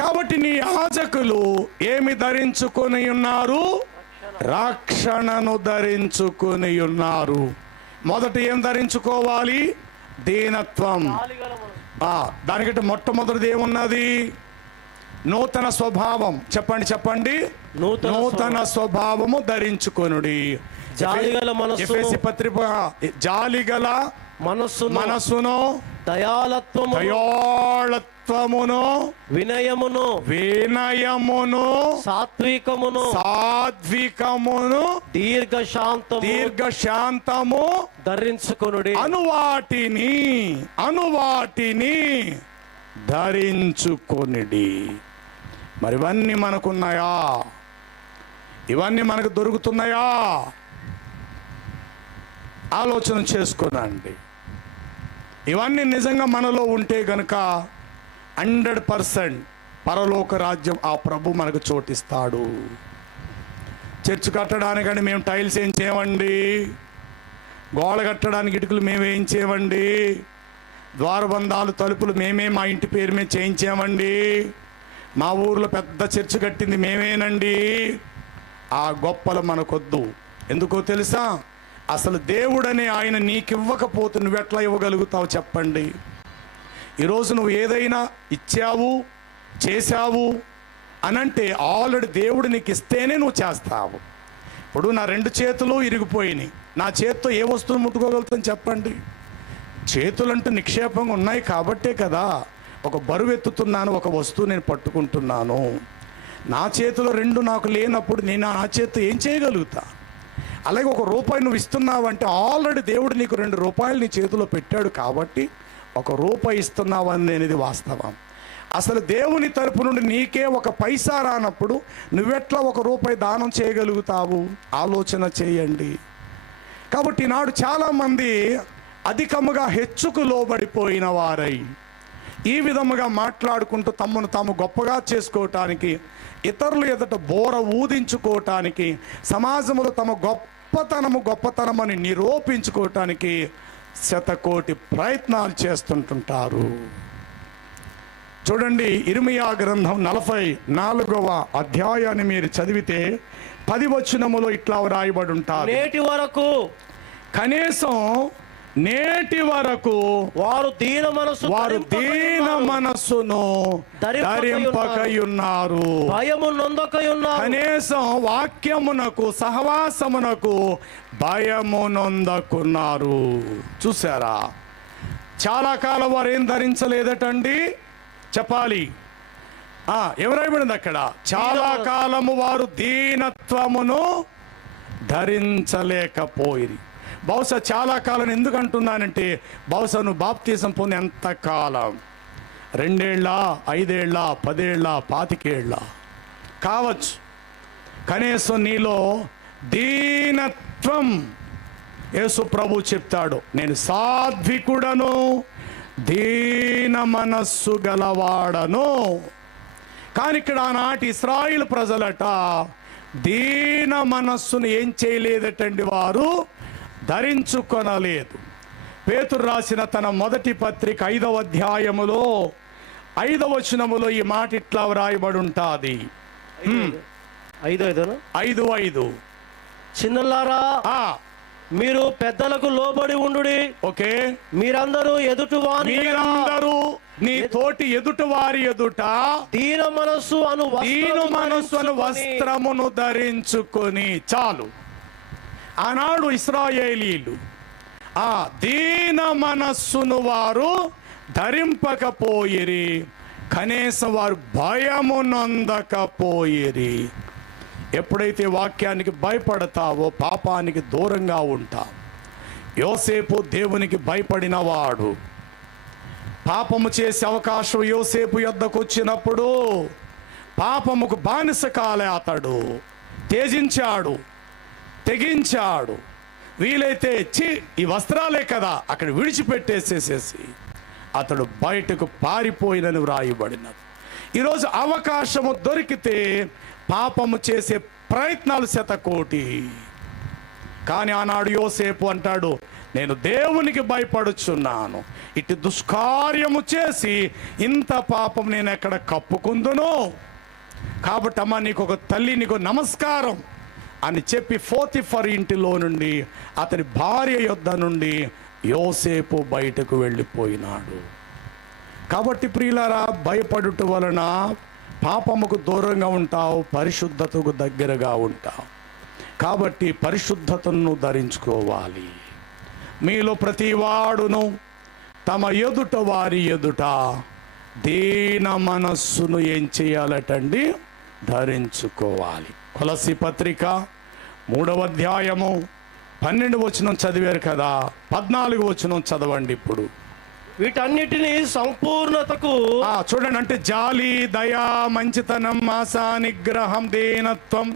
కాబట్టి నీ యాజకులు ఏమి ధరించుకొని ఉన్నారు? రక్షణను ధరించుకొని ఉన్నారు. మొదట ఏం ధరించుకోవాలి? దీనత్వం. దానికంటే మొట్టమొదటిది ఏమున్నది? నూతన స్వభావం. చెప్పండి. నూతన స్వభావము ధరించుకొనుడి. ఎఫెసీ పత్రిక, జాలిగల మనస్సును, దయాళత్వమును, వినయమును, సాత్వికమును, దీర్ఘశాంతము ధరించుకొనుడి. అనువాటిని ధరించుకొనుడి. మరి ఇవన్నీ మనకున్నాయా? ఇవన్నీ మనకు దొరుకుతున్నాయా? ఆలోచన చేసుకునండి. ఇవన్నీ నిజంగా మనలో ఉంటే గనుక 100% పరలోక రాజ్యం ఆ ప్రభు మనకు చోటిస్తాడు. చర్చ్ కట్టడానికంటే మేము టైల్స్ ఏం చేయమండి, గోడ కట్టడానికి ఇటుకలు మేము ఏం చేయమండి, ద్వారబంధాలు తలుపులు మేమే మా ఇంటి పేరు మీద చేయించామండి, మా ఊర్లో పెద్ద చర్చ్ కట్టింది మేమేనండి. ఆ గొప్పలు మనకొద్దు. ఎందుకో తెలుసా? అసలు దేవుడని ఆయన నీకివ్వకపోతే నువ్వెట్లా ఇవ్వగలుగుతావు చెప్పండి? ఈరోజు నువ్వు ఏదైనా ఇచ్చావు, చేశావు అనంటే ఆల్రెడీ దేవుడు నీకు ఇస్తేనే నువ్వు చేస్తావు. ఇప్పుడు నా 2 చేతులు ఇరిగిపోయినాయి, నా చేతితో ఏ వస్తువును ముట్టుకోగలుగుతాను చెప్పండి? చేతులంటూ నిక్షేపంగా ఉన్నాయి కాబట్టే కదా ఒక బరువు ఎత్తుతున్నాను, ఒక వస్తువు నేను పట్టుకుంటున్నాను. నా చేతిలో 2 నాకు లేనప్పుడు నేను ఆ చేతితో ఏం చేయగలుగుతా? అలాగే ₹1 నువ్వు ఇస్తున్నావు అంటే ఆల్రెడీ దేవుడు నీకు ₹2 నీ చేతిలో పెట్టాడు కాబట్టి ₹1 ఇస్తున్నావు అనేది వాస్తవం. అసలు దేవుని తరపు నుండి నీకే ఒక పైసా రానప్పుడు నువ్వెట్లా ₹1 దానం చేయగలుగుతావు? ఆలోచన చేయండి. కాబట్టి నాడు చాలామంది అధికముగా హెచ్చుకు లోబడిపోయిన వారై ఈ విధముగా మాట్లాడుకుంటూ తమను తాము గొప్పగా చేసుకోవటానికి, ఇతరులు ఎదుట బోర ఊదించుకోవటానికి, సమాజంలో తమ గొప్పతనమని నిరూపించుకోవటానికి శతకోటి ప్రయత్నాలు చేస్తుంటుంటారు. చూడండి, ఇర్మియా గ్రంథం 44వ అధ్యాయాన్ని మీరు చదివితే 10 వచనములో ఇట్లా వ్రాయబడి ఉంటారు. నేటి వరకు వారు దీన మనస్సును ధరింపకయున్నారు, భయము నొందకయున్నారు. కనీసం వాక్యమునకు సహవాసమునకు భయము నొందకున్నారు. చూసారా? చాలా కాలం వారు ఏం ధరించలేదటండి, చెప్పాలి. ఎవరైపోయింది అక్కడ? చాలా కాలము వారు దీనత్వమును ధరించలేకపోయిరి. బహుశా చాలా కాలం ఎందుకు అంటున్నానంటే, బహుశా నువ్వు బాప్తీసం పొంది ఎంత కాలం, 2 ఏళ్ళ, 5 ఏళ్ళ, 10 ఏళ్ళ, 25 ఏళ్ళ కావచ్చు. కనీసం నీలో దీనత్వం, యేసు ప్రభు చెప్తాడు, నేను సాత్వికుడను, దీన మనస్సు గలవాడను. కానీ ఇక్కడ ఆనాటి ఇశ్రాయేలు ప్రజలట దీన మనస్సును ఏం చేయలేదటండి, వారు ధరించుకొనలేదు. పేతురు రాసిన తన మొదటి పత్రిక 5వ అధ్యాయములో 5వ వచనములో ఈ మాట ఇట్లా వ్రాయబడి ఉంటుంది. 5:5 చిన్నలారా, మీరు పెద్దలకు లోబడి ఉండుడి. ఓకే, మీరందరూ నీ తోటి ఎదుటి వారి ఎదుట దీన మనస్సు అను వస్త్రమును ధరించుకొని. చాలు. ఆనాడు ఇశ్రాయేలీలు ఆ దీన మనస్సును వారు ధరింపకపోయిరి, కనీసం వారు భయము నొందకపోయిరి. ఎప్పుడైతే వాక్యానికి భయపడతావో పాపానికి దూరంగా ఉంటావు. యోసేపు దేవునికి భయపడిన వాడు. పాపము చేసే అవకాశం యోసేపు యొద్దకు వచ్చినప్పుడు పాపముకు బానిస కాలే అతడు తెగించాడు. వీలైతే ఈ వస్త్రాలే కదా అక్కడ విడిచిపెట్టేసేసేసి అతడు బయటకు పారిపోయినని వ్రాయబడినది. ఈరోజు అవకాశము దొరికితే పాపము చేసే ప్రయత్నాలు శతకోటి. కానీ ఆనాడు యోసేపు అంటాడు, నేను దేవునికి భయపడుచున్నాను, ఇటు దుష్కార్యము చేసి ఇంత పాపం నేను ఎక్కడ కప్పుకుందును. కాబట్టి అమ్మ, నీకు ఒక తల్లి, నీకు నమస్కారం అని చెప్పి పోతిఫర్ ఇంటిలో నుండి అతని భార్య యొద్ద నుండి యోసేపు బయటకు వెళ్ళిపోయినాడు. కాబట్టి ప్రియులారా, భయపడుట వలన పాపముకు దూరంగా ఉంటావు, పరిశుద్ధతకు దగ్గరగా ఉంటావు. కాబట్టి పరిశుద్ధతను ధరించుకోవాలి. మీలో ప్రతి వాడును తమ ఎదుట వారి ఎదుట దీన మనస్సును ఏం చేయాలటండి, ధరించుకోవాలి. కొలస్సీ పత్రిక 3వ అధ్యాయము 12వ వచనం చదివారు కదా, 14వ వచనం చదవండి ఇప్పుడు. వీటన్నిటిని సంపూర్ణతకు చూడండి. అంటే జాలి, దయా, మంచితనం, ఆశా, నిగ్రహం, దీనత్వం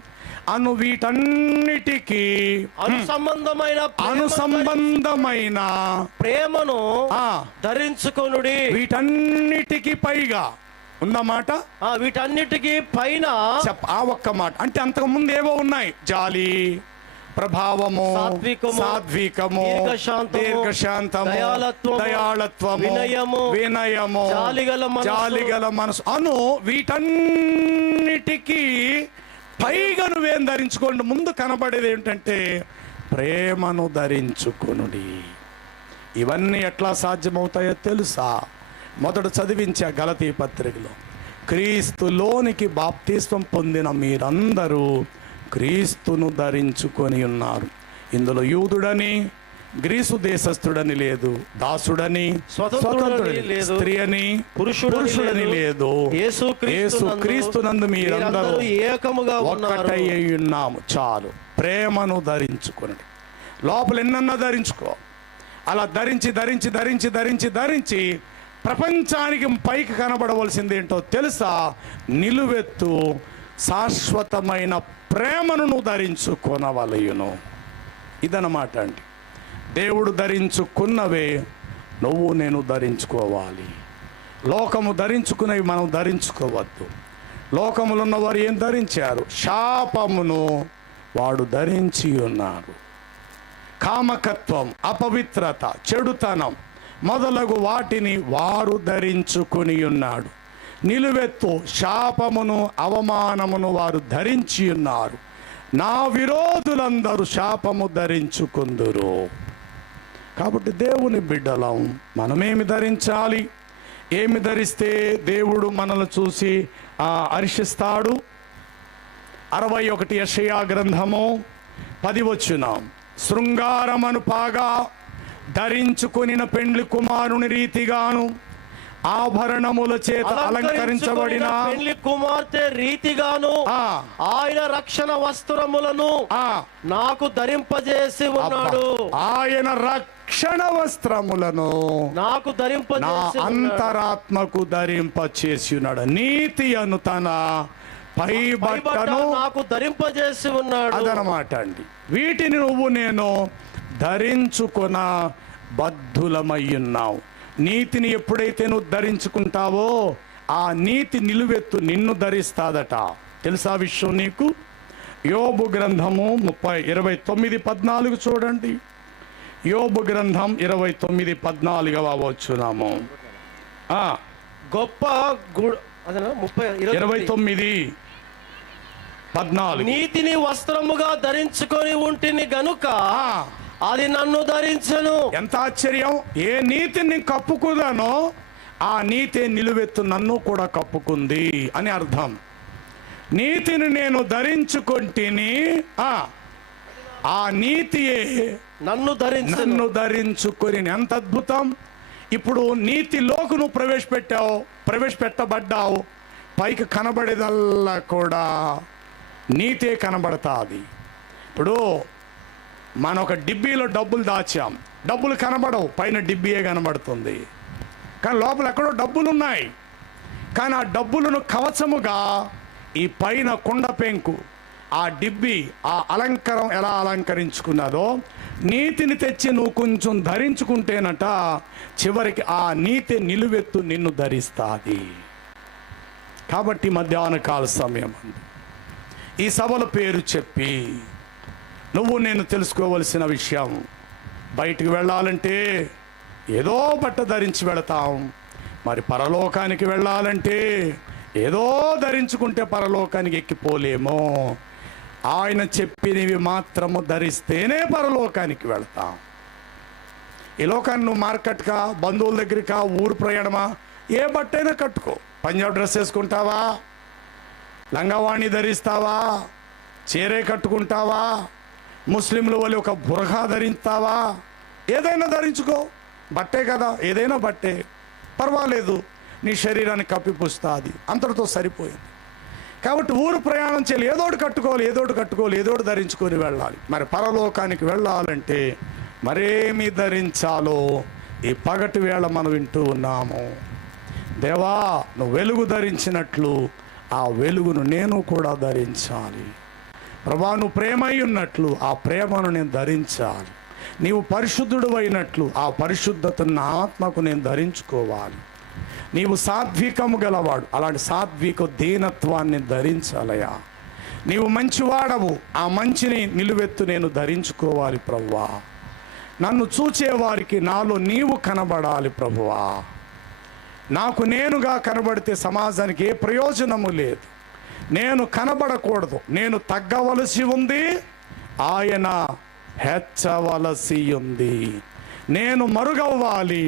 అను వీటన్నిటికీ అనుసంబంధమైన ప్రేమను ధరించుకొనుడి. వీటన్నిటికీ పైగా ఉన్నమాట, వీటన్నిటికీ పైన ఆ ఒక్క మాట. అంటే అంతకు ముందు ఏవో ఉన్నాయి, జాలి, ప్రభావము, సాత్వికము, దీర్ఘశాంతము, దయాళత్వము, వినయము, జాలిగల మనసు అను వీటన్నిటికీ పైగా నువ్వేం ధరించుకోండి. ముందు కనబడేది ఏంటంటే ప్రేమను ధరించుకొనుడి. ఇవన్నీ ఎట్లా సాధ్యమవుతాయో తెలుసా? మొదట చదివించా గలతీ పత్రికలో, క్రీస్తులోనికి బాప్తిస్వం పొందిన మీరందరూ క్రీస్తును ధరించుకొని ఉన్నారు. ఇందులో యూదుడని, గ్రీసు దేశస్థుడని లేదు, దాసుడని, స్వతంత్రుడని, స్త్రీ అని, పురుషుడని లేదు. యేసు క్రీస్తునందు మీరందరూ ఒక్కటై ఉన్నాము. చాలు. ప్రేమను ధరించుకోండి. లోపల ఎన్నన్నా ధరించుకో. అలా ధరించి ప్రపంచానికి పైకి కనబడవలసింది ఏంటో తెలుసా? నిలువెత్తు శాశ్వతమైన ప్రేమను నువ్వు ధరించుకొనవలయును. ఇదన్నమాట అండి. దేవుడు ధరించుకున్నవే నువ్వు నేను ధరించుకోవాలి. లోకము ధరించుకునేవి మనం ధరించుకోవద్దు. లోకములో ఉన్నవారు ఏం ధరించారు? శాపమును వాడు ధరించి ఉన్నారు. కామకత్వం, అపవిత్రత, చెడుతనం మొదలగు వాటిని వారు ధరించుకుని ఉన్నాడు. నిలువెత్తు శాపమును అవమానమును వారు ధరించి ఉన్నారు. నా విరోధులందరూ శాపము ధరించుకుందురు. కాబట్టి దేవుని బిడ్డలం మనమేమి ధరించాలి? ఏమి ధరిస్తే దేవుడు మనల్ని చూసి హర్షిస్తాడు? 61 యెషయా గ్రంథము 10 వచనం. శృంగారమను పాగా ధరించుకొనిన పెండ్లి కుమారుని రీతిగాను ఆభరణముల చేత అలంకరించబడిన పెండ్లి కుమార్తె రీతిగాను ఆయన రక్షణ వస్త్రములను నాకు ధరింపజేసి ఉన్నాడు. ఆయన రక్షణ వస్త్రములను నాకు ధరింపజేసి అంతరాత్మకు ధరింపచేసి ఉన్నాడు. నీతి అను తన పై బట్టను నాకు ధరింపజేసి ఉన్నాడు. అదనమాట అండి. వీటిని నువ్వు నేను ధరించుకొన బద్ధులమయ్యున్నావు. నీతిని ఎప్పుడైతే నువ్వు ధరించుకుంటావో ఆ నీతి నిలువెత్తు నిన్ను ధరిస్తాదట. తెలుసా విషయం నీకు? యోబు గ్రంథము 29:14 చూడండి. యోబు గ్రంథం 29:14 వచ్చున్నాము. గొప్ప 29:14 నీతిని వస్త్రముగా ధరించుకొని ఉంటిని గనుక అది నన్ను ధరించను. ఎంత ఆశ్చర్యం! ఏ నీతిని కప్పుకున్నానో ఆ నీతి నిలువెత్తు నన్ను కూడా కప్పుకుంది అని అర్థం. నీతిని నేను ధరించుకుంటేని ఆ నీతియే నన్ను ధరించుకొని. ఎంత అద్భుతం! ఇప్పుడు నీతిలోకి నువ్వు ప్రవేశపెట్టబడ్డావు. పైకి కనబడేదల్లా కూడా నీతే కనబడతాది. ఇప్పుడు మనం ఒక డిబ్బీలో డబ్బులు దాచాం, డబ్బులు కనబడవు, పైన డిబ్బీయే కనబడుతుంది. కానీ లోపల ఎక్కడో డబ్బులు ఉన్నాయి. కానీ ఆ డబ్బులను కవచముగా ఈ పైన కుండ పెంకు, ఆ డిబ్బి, ఆ అలంకారం ఎలా అలంకరించుకున్నదో నీతిని తెచ్చి నువ్వు కొంచెం ధరించుకుంటేనట చివరికి ఆ నీతి నిలువెత్తు నిన్ను ధరిస్తాది. కాబట్టి మధ్యాహ్న కాల సమయం ఈ సభల పేరు చెప్పి నువ్వు నేను తెలుసుకోవలసిన విషయం, బయటికి వెళ్ళాలంటే ఏదో బట్ట ధరించి వెళతాం, మరి పరలోకానికి వెళ్ళాలంటే ఏదో ధరించుకుంటే పరలోకానికి ఎక్కిపోలేమో. ఆయన చెప్పినవి మాత్రము ధరిస్తేనే పరలోకానికి వెళతాం. ఈ లోకాన్ని నువ్వు మార్కెట్కా, బంధువుల దగ్గరకా, ఊరు ప్రయాణమా, ఏ బట్టైనా కట్టుకో. పంజాబ్ డ్రెస్ వేసుకుంటావా, లంగావాణి ధరిస్తావా, చీరే కట్టుకుంటావా, ముస్లింల వల్ల ఒక బురఖా ధరిస్తావా, ఏదైనా ధరించుకో. బట్టే కదా, ఏదైనా బట్టే పర్వాలేదు, నీ శరీరాన్ని కప్పిపుస్తుంది, అంతటితో సరిపోయింది. కాబట్టి ఊరు ప్రయాణం చేయాలి, ఏదోటి కట్టుకోవాలి, ఏదోటి ధరించుకొని వెళ్ళాలి. మరి పరలోకానికి వెళ్ళాలంటే మరేమి ధరించాలో ఈ పగటి వేళ మనం వింటూ ఉన్నాము. దేవా, నువ్వు వెలుగు ధరించినట్లు ఆ వెలుగును నేను కూడా ధరించాలి. ప్రభా, నువ్వు ప్రేమై ఉన్నట్లు ఆ ప్రేమను నేను ధరించాలి. నీవు పరిశుద్ధుడు అయినట్లు ఆ పరిశుద్ధతను నా ఆత్మకు నేను ధరించుకోవాలి. నీవు సాత్వికము గలవాడు, అలాంటి సాత్విక దీనత్వాన్ని ధరించాలయా. నీవు మంచివాడవు, ఆ మంచిని నిలువెత్తు నేను ధరించుకోవాలి ప్రభువా. నన్ను చూచేవారికి నాలో నీవు కనబడాలి ప్రభువా. నాకు నేనుగా కనబడితే సమాజానికి ఏ ప్రయోజనము లేదు. నేను కనబడకూడదు, నేను తగ్గవలసి ఉంది, ఆయన హెచ్చవలసి ఉంది. నేను మరుగవ్వాలి,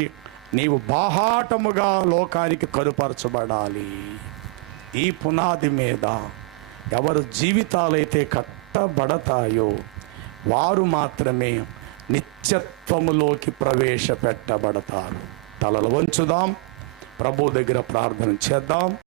నీవు బాహాటముగా లోకానికి కనుపరచబడాలి. ఈ పునాది మీద ఎవరు జీవితాలైతే కట్టబడతాయో వారు మాత్రమే నిత్యత్వములోకి ప్రవేశపెట్టబడతారు. తలలు వంచుదాం, ప్రభు దగ్గర ప్రార్థన చేద్దాం.